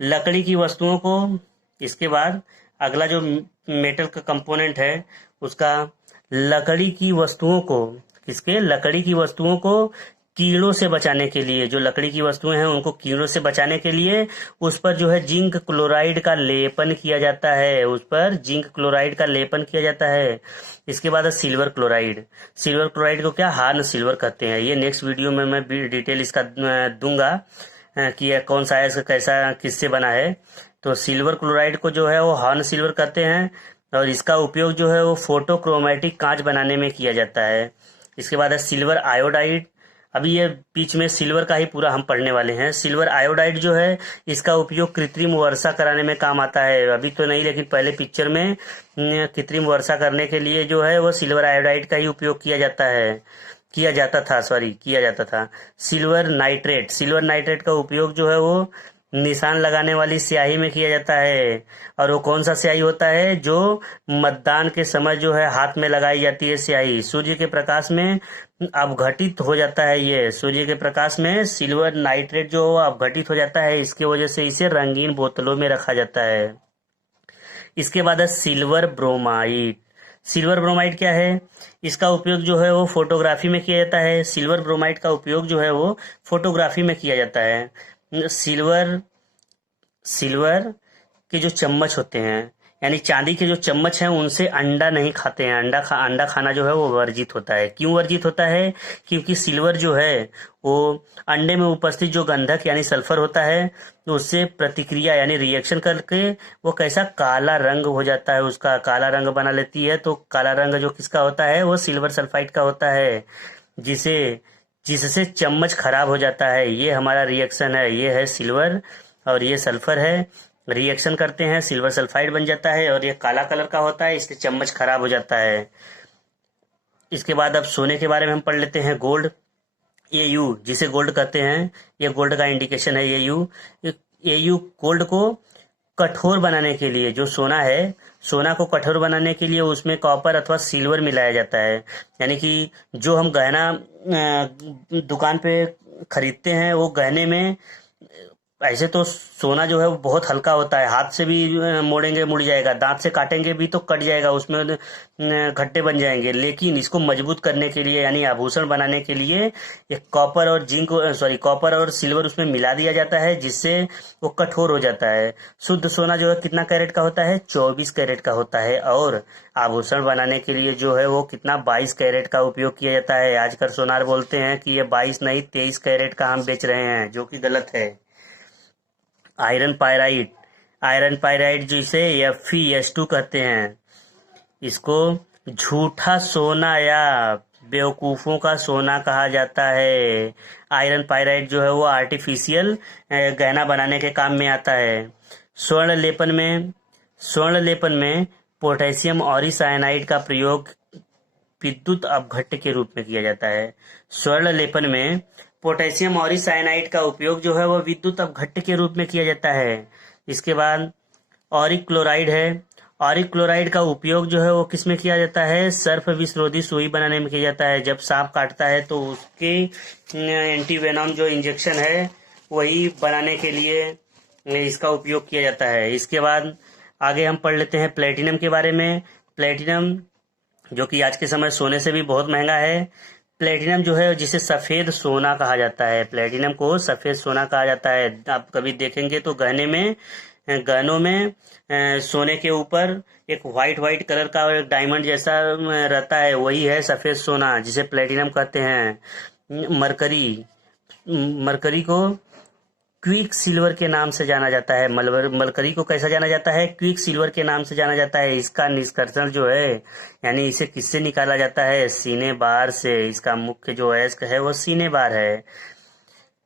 लकड़ी की वस्तुओं को। इसके बाद अगला जो मेटल का कंपोनेंट है उसका लकड़ी की वस्तुओं को कीड़ों से बचाने के लिए, जो लकड़ी की वस्तुएं हैं उनको कीड़ों से बचाने के लिए उस पर जो है जिंक क्लोराइड का लेपन किया जाता है। इसके बाद है सिल्वर क्लोराइड को क्या हार्न सिल्वर कहते हैं। ये नेक्स्ट वीडियो में मैं डिटेल इसका दूंगा कि कौन सा है, इसका कैसा किससे बना है। तो सिल्वर क्लोराइड को जो है वो हॉर्न सिल्वर कहते हैं और इसका उपयोग जो है वो फोटोक्रोमेटिक कांच बनाने में किया जाता है। इसके बाद है सिल्वर आयोडाइड। अभी ये बीच में सिल्वर का ही पूरा हम पढ़ने वाले हैं। सिल्वर आयोडाइड जो है इसका उपयोग कृत्रिम वर्षा कराने में काम आता है। अभी तो नहीं, लेकिन पहले पिक्चर में कृत्रिम वर्षा करने के लिए जो है वो सिल्वर आयोडाइड का ही उपयोग किया जाता था। सिल्वर नाइट्रेट का उपयोग जो है वो निशान लगाने वाली स्याही में किया जाता है। और वो कौन सा स्याही होता है? जो मतदान के समय जो है हाथ में लगाई जाती है स्याही। सूर्य के प्रकाश में अपघटित हो जाता है। ये सूर्य के प्रकाश में सिल्वर नाइट्रेट जो अपघटित हो जाता है, इसके वजह से इसे रंगीन बोतलों में रखा जाता है। इसके बाद है सिल्वर ब्रोमाइड क्या है? इसका उपयोग जो है वो फोटोग्राफी में किया जाता है। सिल्वर ब्रोमाइड का उपयोग जो है वो फोटोग्राफी में किया जाता है। सिल्वर के जो चम्मच होते हैं, यानी चांदी के जो चम्मच हैं, उनसे अंडा नहीं खाते हैं। अंडा खाना जो है वो वर्जित होता है। क्यों वर्जित होता है? क्योंकि सिल्वर जो है वो अंडे में उपस्थित जो गंधक यानी सल्फर होता है उससे प्रतिक्रिया यानी रिएक्शन करके वो कैसा काला रंग हो जाता है, उसका काला रंग बना लेती है। तो काला रंग जो किसका होता है? वो सिल्वर सल्फाइड का होता है, जिसे जिससे चम्मच खराब हो जाता है। ये हमारा रिएक्शन है। ये है सिल्वर और ये सल्फर है, रिएक्शन करते हैं, सिल्वर सल्फाइड बन जाता है और ये काला कलर का होता है, इसलिए चम्मच खराब हो जाता है। इसके बाद अब सोने के बारे में हम पढ़ लेते हैं। गोल्ड, ये यू जिसे गोल्ड कहते हैं, ये गोल्ड का इंडिकेशन है। ये यू गोल्ड को कठोर बनाने के लिए, जो सोना है, सोना को कठोर बनाने के लिए उसमें कॉपर अथवा सिल्वर मिलाया जाता है। यानी कि जो हम गहना दुकान पे खरीदते हैं, वो गहने में ऐसे तो सोना जो है वो बहुत हल्का होता है, हाथ से भी मोड़ेंगे मुड़ जाएगा, दांत से काटेंगे भी तो कट जाएगा, उसमें गड्ढे बन जाएंगे। लेकिन इसको मजबूत करने के लिए यानी आभूषण बनाने के लिए एक कॉपर और कॉपर और सिल्वर उसमें मिला दिया जाता है, जिससे वो कठोर हो जाता है। शुद्ध सोना जो है कितना कैरेट का होता है? 24 कैरेट का होता है। और आभूषण बनाने के लिए जो है वो कितना 22 कैरेट का उपयोग किया जाता है। आजकल सोनार बोलते हैं कि ये 22 नहीं 23 कैरेट का हम बेच रहे हैं, जो कि गलत है। आयरन पायराइट जिसे FeS2 कहते हैं, इसको झूठा सोना या बेवकूफ़ों का सोना कहा जाता है। आयरन पायराइट जो है वो आर्टिफिशियल गहना बनाने के काम में आता है। स्वर्ण लेपन में पोटेशियम ऑरीसाइनाइड का प्रयोग विद्युत अपघट्य के रूप में किया जाता है। स्वर्ण लेपन में पोटेशियम ऑरीसाइनाइड का उपयोग जो है वो विद्युत अपघट्य के रूप में किया जाता है। इसके बाद ऑरिक क्लोराइड है। ऑरिक क्लोराइड का उपयोग जो है वो किस में किया जाता है? सर्प विषरोधी सुई बनाने में किया जाता है। जब सांप काटता है तो उसके एंटीवेनम जो इंजेक्शन है वही बनाने के लिए इसका उपयोग किया जाता है। इसके बाद आगे हम पढ़ लेते हैं प्लेटिनम के बारे में। प्लेटिनम जो कि आज के समय सोने से भी बहुत महंगा है। प्लेटिनम जो है जिसे सफेद सोना कहा जाता है, प्लेटिनम को सफेद सोना कहा जाता है। आप कभी देखेंगे तो गहनों में सोने के ऊपर एक व्हाइट कलर का एक डायमंड जैसा रहता है, वही है सफेद सोना, जिसे प्लेटिनम कहते हैं। मरकरी को क्विक सिल्वर के नाम से जाना जाता है। मरकरी को कैसा जाना जाता है? क्विक सिल्वर के नाम से जाना जाता है। इसका निष्कर्षण जो है यानी इसे किससे निकाला जाता है? सीने बार से। इसका मुख्य जो अयस्क है वो सीने बार है।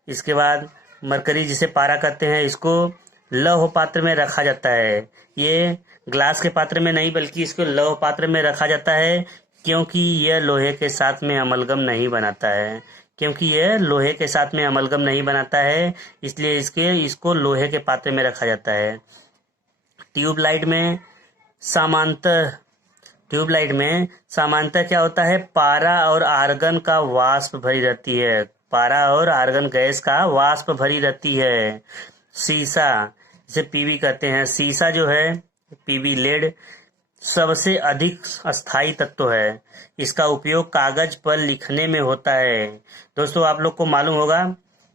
इसके बाद मरकरी जिसे पारा कहते हैं, इसको लौह पात्र में रखा जाता है। ये ग्लास के पात्र में नहीं बल्कि इसको लौह पात्र में रखा जाता है, क्योंकि यह लोहे के साथ में अमलगम नहीं बनाता है, इसलिए इसको लोहे के पात्र में रखा जाता है। ट्यूबलाइट में सामान्यतः क्या होता है? पारा और आर्गन का वाष्प भरी रहती है। पारा और आर्गन गैस का वाष्प भरी रहती है। सीसा जिसे पीवी कहते हैं, सीसा जो है पीवी लेड सबसे अधिक अस्थाई तत्व है। इसका उपयोग कागज पर लिखने में होता है। दोस्तों, आप लोग को मालूम होगा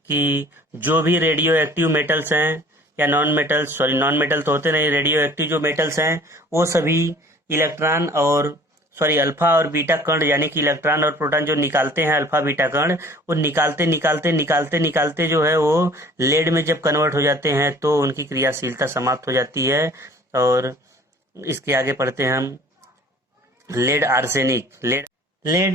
कि जो भी रेडियो एक्टिव मेटल्स हैं या नॉन मेटल तो होते नहीं, रेडियो एक्टिव जो मेटल्स हैं वो सभी अल्फा और बीटा कण यानी कि इलेक्ट्रॉन और प्रोटॉन जो निकालते हैं, अल्फा बीटा कण, वो निकालते जो है वो लेड में जब कन्वर्ट हो जाते हैं तो उनकी क्रियाशीलता समाप्त हो जाती है। और इसके आगे पढ़ते हैं हम लेड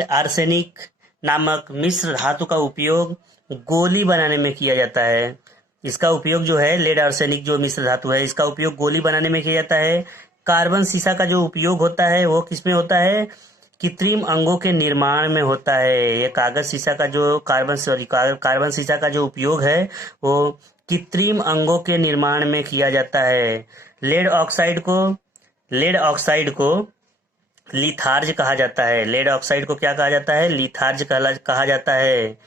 आर्सेनिक नामक मिश्र धातु का उपयोग गोली बनाने में किया जाता है। इसका उपयोग जो है लेड आर्सेनिक जो मिश्र धातु है, इसका उपयोग गोली बनाने में किया जाता है। कार्बन सीसा का जो उपयोग होता है वो किसमें होता है? कृत्रिम अंगों के निर्माण में होता है। ये कार्बन सीसा का जो उपयोग है वो कृत्रिम अंगों के निर्माण में किया जाता है। लेड ऑक्साइड को लिथार्ज कहा जाता है। लेड ऑक्साइड को क्या कहा जाता है? लिथार्ज कहा जाता है,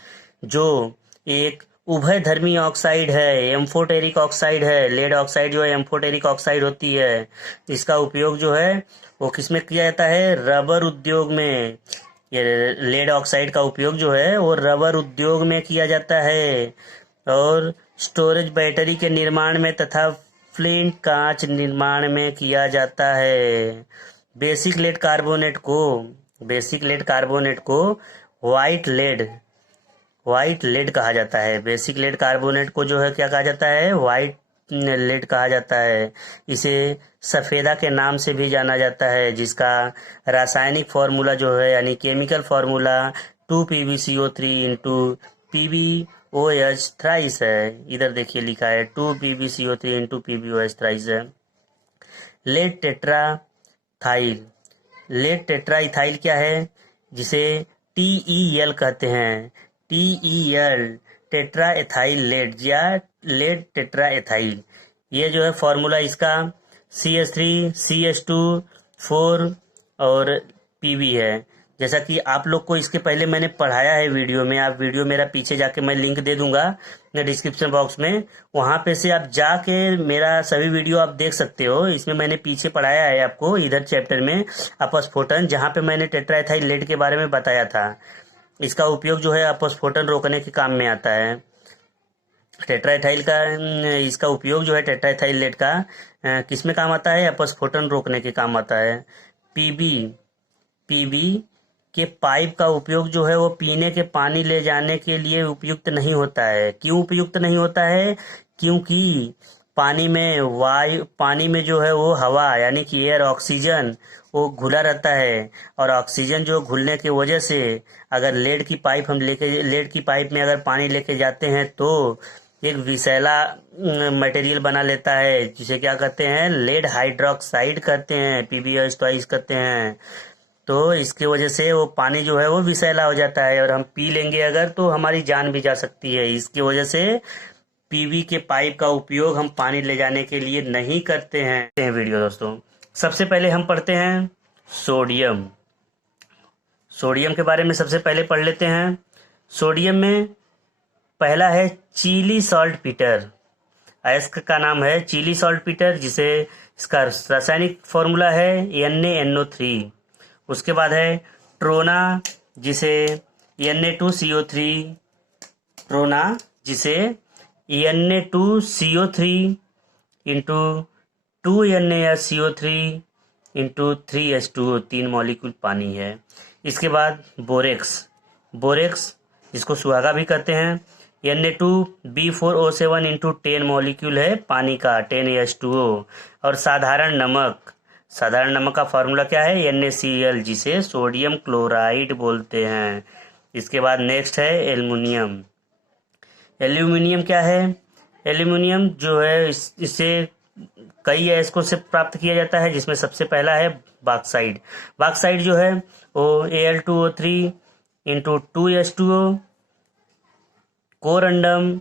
जो एक उभयधर्मी ऑक्साइड है, एम्फोटेरिक ऑक्साइड है। लेड ऑक्साइड जो है एम्फोटेरिक ऑक्साइड होती है। इसका उपयोग जो है वो किसमें किया जाता है? रबर उद्योग में। ये लेड ऑक्साइड का उपयोग जो है वो रबर उद्योग में किया जाता है और स्टोरेज बैटरी के निर्माण में तथा फ्लिंट कांच निर्माण में किया जाता है। बेसिक लेड कार्बोनेट को व्हाइट लेड कहा जाता है। बेसिक लेड कार्बोनेट को जो है क्या कहा जाता है? व्हाइट लेड कहा जाता है। इसे सफेदा के नाम से भी जाना जाता है, जिसका रासायनिक फॉर्मूला जो है यानी chemical formula 2PbCO3 into PbOH thrice है। इधर देखिए लिखा है 2PbCO3 इंटू PbOH थ्राइस है। लेड टेट्राथाइल, लेड टेट्राइथाइल क्या है, जिसे TEL कहते हैं। TEL टेट्रा एथाइल लेड या लेड टेट्रा एथाइल। ये जो है फॉर्मूला इसका CH3 CH2 4 और PB है। जैसा कि आप लोग को इसके पहले मैंने पढ़ाया है वीडियो में, आप वीडियो मेरा पीछे जाके मैं लिंक दे दूंगा डिस्क्रिप्शन बॉक्स में, वहां पे से आप जाके मेरा सभी वीडियो आप देख सकते हो। इसमें मैंने पीछे पढ़ाया है आपको इधर चैप्टर में अपस्फोटन, जहां पे मैंने टेट्राएथाइल लेड के बारे में बताया था। इसका उपयोग जो है अपस्फोटन रोकने के काम में आता है। टेट्राएथाइल का इसका उपयोग जो है टेट्राएथाइल लेड का किस में काम आता है, अपस्फोटन रोकने के काम आता है। पीबी के पाइप का उपयोग जो है वो पीने के पानी ले जाने के लिए उपयुक्त नहीं होता है। क्यों उपयुक्त नहीं होता है, क्योंकि पानी में जो है वो हवा यानी कि एयर ऑक्सीजन वो घुला रहता है, और ऑक्सीजन जो घुलने की वजह से अगर लेड की पाइप में अगर पानी लेके जाते हैं तो एक विषैला मटेरियल बना लेता है, जिसे क्या कहते हैं, लेड हाइड्रोक्साइड कहते हैं, PbOH ट्वाइस कहते हैं। तो इसकी वजह से वो पानी जो है वो विषैला हो जाता है, और हम पी लेंगे अगर तो हमारी जान भी जा सकती है। इसकी वजह से PB के पाइप का उपयोग हम पानी ले जाने के लिए नहीं करते हैं। वीडियो दोस्तों, सबसे पहले हम पढ़ते हैं सोडियम। सोडियम के बारे में सबसे पहले पढ़ लेते हैं। सोडियम में पहला है चिली सॉल्ट पीटर। अयस्क का नाम है चिली सॉल्ट पीटर, जिसे इसका रासायनिक फॉर्मूला है NaNO3। उसके बाद है ट्रोना, जिसे Na2CO3, ट्रोना जिसे Na2CO3 into 2NaSCO3 into 3H2O, 3 molecule पानी है। इसके बाद बोरेक्स जिसको सुहागा भी कहते हैं, Na2B4O7 इंटू 10 मॉलिक्यूल है पानी का, 10H2O। और साधारण नमक का फॉर्मूला क्या है, NaCl, जिसे सोडियम क्लोराइड बोलते हैं। इसके बाद नेक्स्ट है एल्यूमिनियम क्या है, एल्यूमिनियम जो है इसे कई अयस्कों से प्राप्त किया जाता है, जिसमें सबसे पहला है बॉक्साइड जो है वो Al2O3 इंटू 2H2O। कोरंडम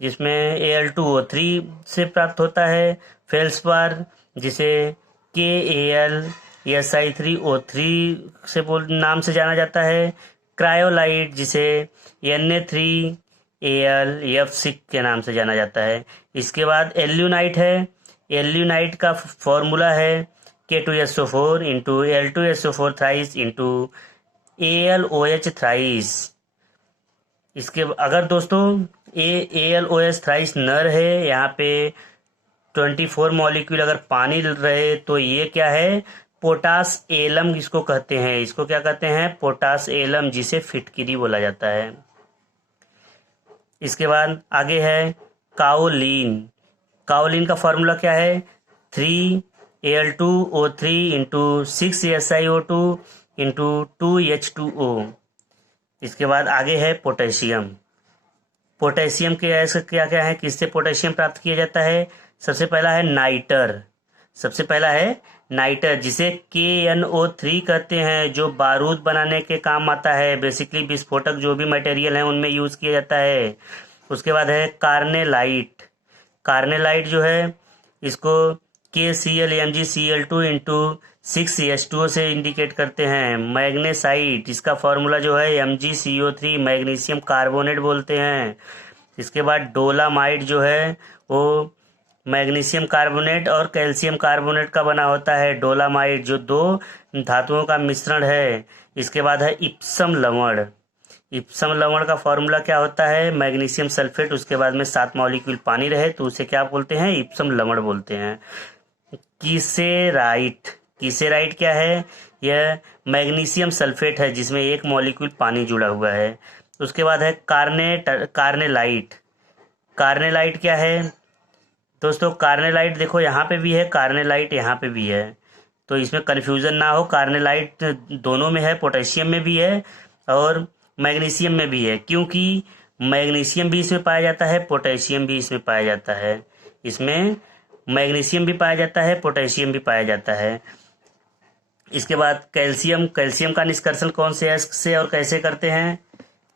जिसमें Al2O3 से प्राप्त होता है। फेल्सपार जिसे KAlSi3O3 से नाम से जाना जाता है। क्रायोलाइट जिसे Na3AlF6 के नाम से जाना जाता है। इसके बाद एल्यूनाइट है। एल्यूनाइट का फॉर्मूला है K2SO4 into L2SO4 thrice into AlOH thrice. इसके अगर दोस्तों AlOH थ्राइस न रहे, यहाँ पे 24 मॉलिक्यूल अगर पानी रहे, तो ये क्या है, पोटास एलम इसको कहते हैं। इसको क्या कहते हैं, पोटास एलम, जिसे फिटकिरी बोला जाता है। इसके बाद आगे है काओलिन का फॉर्मूला क्या है, 3Al2O3 into 6SiO2 into 2H2O। इसके बाद आगे है पोटेशियम के ऐसे क्या क्या है, किससे पोटेशियम प्राप्त किया जाता है। सबसे पहला है नाइटर, जिसे KNO3 कहते हैं, जो बारूद बनाने के काम आता है। बेसिकली विस्फोटक जो भी मटेरियल है उनमें यूज किया जाता है। उसके बाद है कार्नेलाइट जो है इसको KClMgCl2 इंटू 6H2O से इंडिकेट करते हैं। मैग्नेसाइट, इसका फॉर्मूला जो है MgCO3, मैग्नीशियम कार्बोनेट बोलते हैं। इसके बाद डोलामाइट जो है वो मैग्नीशियम कार्बोनेट और कैल्शियम कार्बोनेट का बना होता है। डोलामाइट जो 2 धातुओं का मिश्रण है। इसके बाद है इप्सम लवण का फॉर्मूला क्या होता है, मैग्नीशियम सल्फेट, उसके बाद में 7 मॉलिक्यूल पानी रहे तो उसे क्या बोलते हैं, इप्सम लवण बोलते हैं। कीसेराइट क्या है, यह मैग्नीशियम सल्फेट है जिसमें 1 मॉलिक्यूल पानी जुड़ा हुआ है। उसके बाद है कार्नेलाइट क्या है दोस्तों, कार्नेलाइट देखो यहाँ पे भी है, कार्नेलाइट यहाँ पे भी है, तो इसमें कन्फ्यूजन ना हो। कार्नेलाइट दोनों में है, पोटेशियम में भी है और मैग्नीशियम में भी है, क्योंकि मैग्नीशियम भी इसमें पाया जाता है, पोटेशियम भी इसमें पाया जाता है। इसमें मैग्नीशियम भी पाया जाता है, पोटेशियम भी पाया जाता है। इसके बाद कैल्शियम, कैल्शियम का निष्कर्षण कौन से अयस्क से और कैसे करते हैं?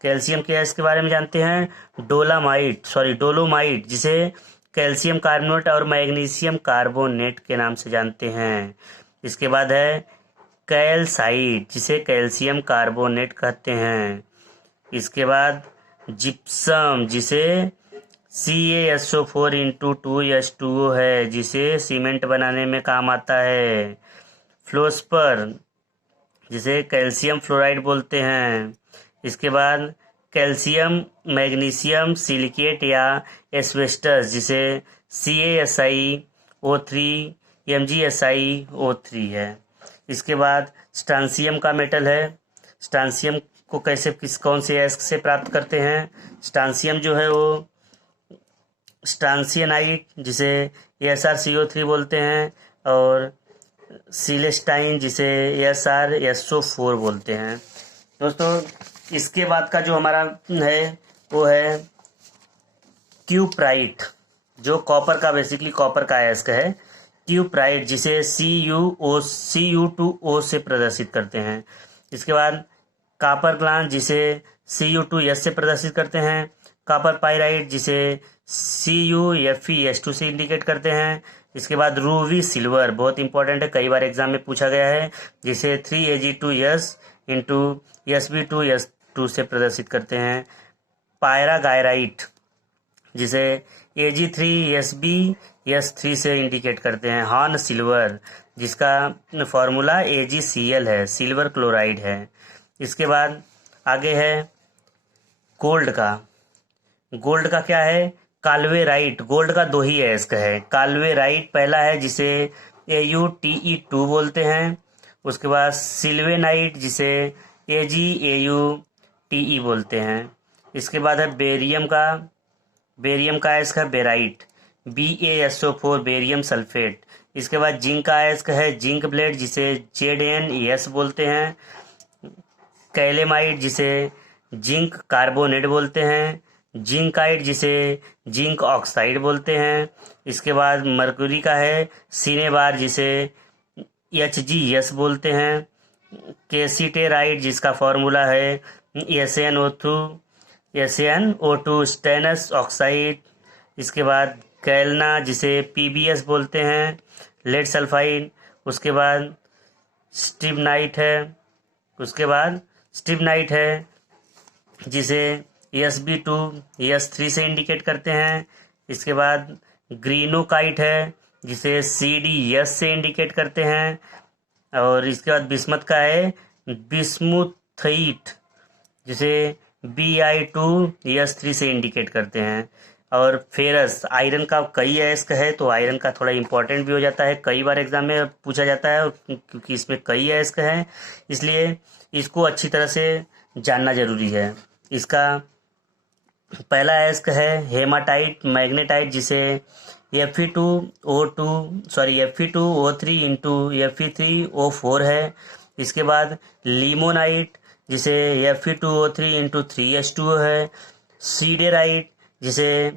कैल्शियम के अयस्क के बारे में जानते हैं, डोलोमाइट, जिसे कैल्शियम कार्बोनेट और मैग्नीशियम कार्बोनेट के नाम से जानते हैं। इसके बाद है कैल्साइट, जिसे कैल्शियम कार्बोनेट कहते हैं। इसके बाद जिप्सम, जिसे CaSO4 इंटू 2H2O है, जिसे सीमेंट बनाने में काम आता है। फ्लोस्पर, जिसे कैल्शियम फ्लोराइड बोलते हैं। इसके बाद कैल्शियम मैग्नीशियम सिलिकेट या एस्बेस्टस, जिसे CaSiO3 MgSiO3 है। इसके बाद स्ट्रांसियम का मेटल है। स्ट्रांसियम को कौन से अयस्क से प्राप्त करते हैं? स्ट्रांसियम जो है वो स्ट्रांसियनाइट, जिसे SrCO3 बोलते हैं, और सिलेस्टाइन, जिसे SrSO4 बोलते हैं। दोस्तों, इसके बाद का जो हमारा है वो है क्यूप्राइट, जो बेसिकली कॉपर का अयस्क है। क्यूप्राइट, जिसे Cu2O से प्रदर्शित करते हैं। इसके बाद कॉपर ग्लास, जिसे Cu2S से प्रदर्शित करते हैं। कॉपर पाइराइट, जिसे CuFeS2 से इंडिकेट करते हैं। इसके बाद रूबी सिल्वर, बहुत इंपॉर्टेंट है, कई बार एग्जाम में पूछा गया है, जिसे 3Ag2S इंटू Sb2S2 से प्रदर्शित करते हैं। पायरागायराइट, जिसे Ag3SbS3 से इंडिकेट करते हैं। हॉर्न सिल्वर, जिसका फॉर्मूला AgCl है, सिल्वर क्लोराइड है। इसके बाद आगे है गोल्ड का क्या है? काल्वेराइट। गोल्ड का 2 ही अयस्क है। काल्वेराइट पहला है, जिसे AuTe2 बोलते हैं। उसके बाद सिल्वेनाइट, जिसे AgAuTe बोलते हैं। इसके बाद है बेरियम का अयस्क है बेराइट, BaSO4 बेरियम सल्फेट। इसके बाद जिंक का अयस्क है जिंक ब्लेड, जिसे ZnS बोलते हैं। कैलेमाइट, जिसे जिंक कार्बोनेट बोलते हैं। जिंकाइट, जिसे जिंक ऑक्साइड बोलते हैं। इसके बाद मरकुरी का है सिनेबार, जिसे HgS बोलते हैं। कैसीटेराइट, जिसका फॉर्मूला है SnO2 स्टेनस ऑक्साइड। इसके बाद कैलना, जिसे PbS बोलते हैं, लेड सल्फाइड। उसके बाद स्टिबनाइट है, जिसे Sb2S3 से इंडिकेट करते हैं। इसके बाद ग्रीनोकाइट है, जिसे CdS से इंडिकेट करते हैं। और इसके बाद बिस्मथ का है बिस्मुथाइट, जिसे Bi2S3 से इंडिकेट करते हैं। और फेरस, आयरन का कई अयस्क है, तो आयरन का थोड़ा इंपॉर्टेंट भी हो जाता है, कई बार एग्जाम में पूछा जाता है, क्योंकि इसमें कई अयस्क हैं, इसलिए इसको अच्छी तरह से जानना जरूरी है। इसका पहला अयस्क है हेमाटाइट मैग्नेटाइट, जिसे Fe2O3 इंटू Fe3O4 है। इसके बाद लिमोनाइट, जिसे Fe2O3 इंटू 3H2O है। सीडेराइट, जिसे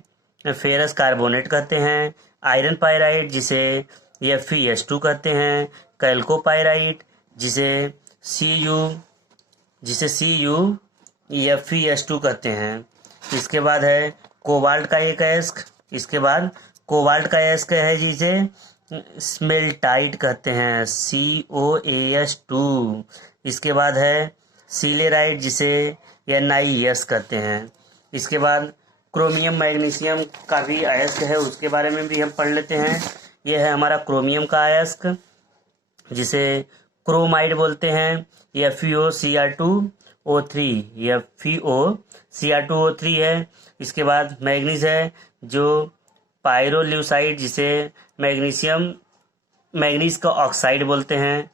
फेरस कार्बोनेट कहते हैं। आयरन पायराइट, जिसे FeS2 कहते हैं। कैल्कोपायराइट, जिसे CuFeS2 कहते हैं। इसके बाद है कोबाल्ट का एक अयस्क। कोबाल्ट का अयस्क है, जिसे स्मेल्टाइट कहते हैं, COAS2। इसके बाद है सिलेराइट, जिसे NiS कहते हैं। इसके बाद क्रोमियम मैग्नीशियम का भी अयस्क है, उसके बारे में भी हम पढ़ लेते हैं। यह है हमारा क्रोमियम का अयस्क, जिसे क्रोमाइड बोलते हैं। FeCr2O3 है। इसके बाद मैग्नीज है, जो पायरोल्यूसाइड, जिसे मैग्नीज का ऑक्साइड बोलते हैं।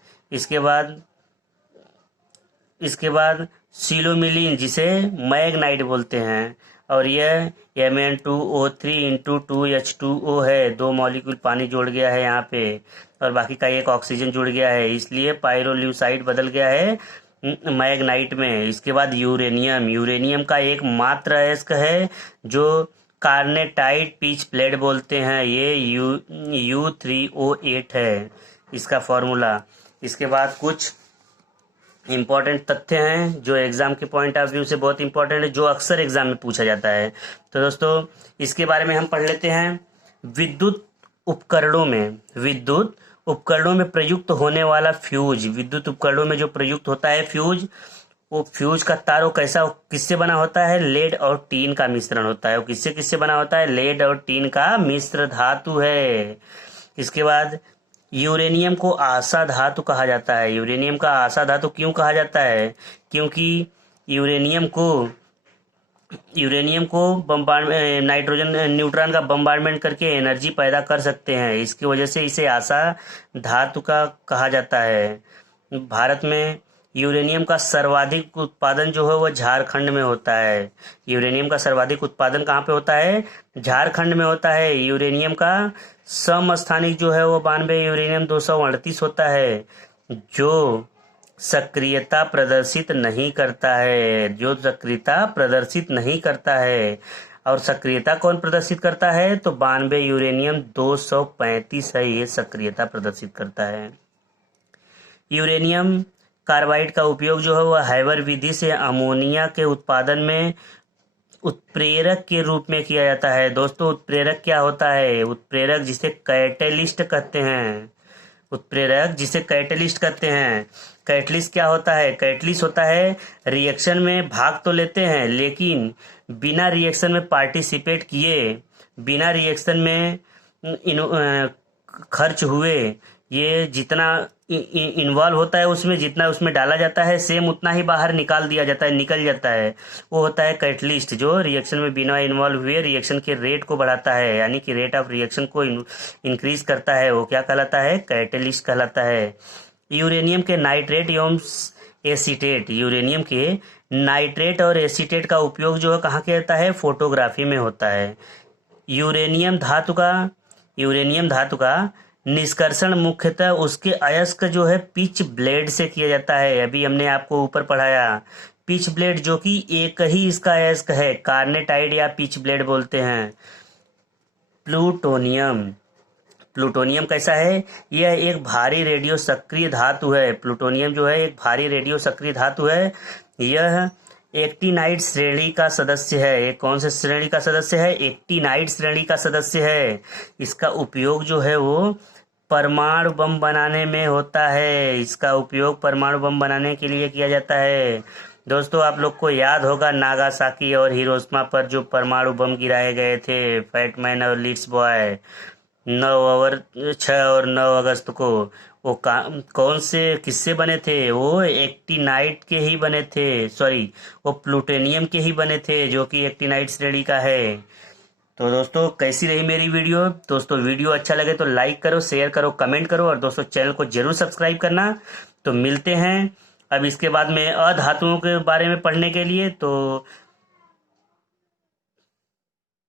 इसके बाद सिलोमिलिन, जिसे मैग्नाइट बोलते हैं। और यह Mn2O3 इंटू 2H2O है, 2 मॉलिक्यूल पानी जुड़ गया है यहाँ पे, और बाकी का एक ऑक्सीजन जुड़ गया है, इसलिए पायरोल्यूसाइड बदल गया है मैग्नाइट में। इसके बाद यूरेनियम, यूरेनियम का एक मात्र अयस्क है जो कार्नेटाइट पिच प्लेट बोलते हैं, ये U3O8 है इसका फॉर्मूला। इसके बाद कुछ इम्पोर्टेंट तथ्य हैं जो एग्जाम के पॉइंट ऑफ व्यू से बहुत इंपॉर्टेंट है, जो अक्सर एग्जाम में पूछा जाता है। तो दोस्तों इसके बारे में हम पढ़ लेते हैं। विद्युत उपकरणों में प्रयुक्त होने वाला फ्यूज, विद्युत उपकरणों में जो प्रयुक्त होता है फ्यूज, वो फ्यूज का तार वो किससे बना होता है? लेड और टीन का मिश्रण होता है। वो किससे किससे बना होता है? लेड और टीन का मिश्र धातु है। इसके बाद यूरेनियम को आशा धातु कहा जाता है। यूरेनियम का आशा धातु क्यों कहा जाता है? क्योंकि यूरेनियम को नाइट्रोजन न्यूट्रॉन का बम्बार्डमेंट करके एनर्जी पैदा कर सकते हैं, इसकी वजह से इसे आशा धातु का कहा जाता है। भारत में यूरेनियम का सर्वाधिक उत्पादन जो है वो झारखंड में होता है। यूरेनियम का सर्वाधिक उत्पादन कहाँ पे होता है? झारखंड में होता है। यूरेनियम का समस्थानिक जो है वो 92 यूरेनियम 238 होता है, जो सक्रियता प्रदर्शित नहीं करता है, और सक्रियता कौन प्रदर्शित करता है? तो 92 यूरेनियम 235 है, ये सक्रियता प्रदर्शित करता है। यूरेनियम कार्बाइड का उपयोग जो है वह हैबर विधि से अमोनिया के उत्पादन में उत्प्रेरक के रूप में किया जाता है। दोस्तों उत्प्रेरक क्या होता है? उत्प्रेरक जिसे कैटलिस्ट कहते हैं। कैटलिस्ट क्या होता है? कैटलिस्ट होता है रिएक्शन में भाग तो लेते हैं, लेकिन बिना रिएक्शन में पार्टिसिपेट किए, बिना रिएक्शन में खर्च हुए, ये जितना इन्वॉल्व होता है उसमें, जितना उसमें डाला जाता है सेम उतना ही बाहर निकल जाता है, वो होता है कैटलिस्ट, जो रिएक्शन में बिना इन्वॉल्व हुए रिएक्शन के रेट को बढ़ाता है, यानी कि रेट ऑफ रिएक्शन को इंक्रीज करता है, वो क्या कहलाता है? कैटलिस्ट कहलाता है। यूरेनियम के नाइट्रेट एवं एसीटेट, यूरेनियम के नाइट्रेट और एसीटेट का उपयोग जो है कहाँ किया जाता है? फोटोग्राफी में होता है। यूरेनियम धातु का निष्कर्षण मुख्यतः उसके अयस्क जो है पिच ब्लेड से किया जाता है। अभी हमने आपको ऊपर पढ़ाया पिच ब्लेड, जो कि एक ही इसका अयस्क है, कार्नेटाइट या पिच ब्लेड बोलते हैं। प्लूटोनियम कैसा है? यह एक भारी रेडियो सक्रिय धातु है। प्लूटोनियम जो है एक भारी रेडियो सक्रिय धातु है। यह एक्टिनाइड श्रेणी का सदस्य है। ये कौन से श्रेणी का सदस्य है? एक्टिनाइड श्रेणी का सदस्य है। इसका उपयोग जो है वो परमाणु बम बनाने में होता है। इसका उपयोग परमाणु बम बनाने के लिए किया जाता है। दोस्तों आप लोग को याद होगा नागासाकी और हिरोशिमा पर जो परमाणु बम गिराए गए थे, फैटमैन और लीड्स बॉय, 6 और 9 अगस्त को, वो कौन से किससे बने थे? वो एक्टिनाइट के ही बने थे, वो प्लूटोनियम के ही बने थे, जो कि एक्टिनाइट श्रेणी का है। तो दोस्तों कैसी रही मेरी वीडियो? दोस्तों वीडियो अच्छा लगे तो लाइक करो, शेयर करो, कमेंट करो, और दोस्तों चैनल को जरूर सब्सक्राइब करना। तो मिलते हैं अब इसके बाद में अधातुओं के बारे में पढ़ने के लिए। तो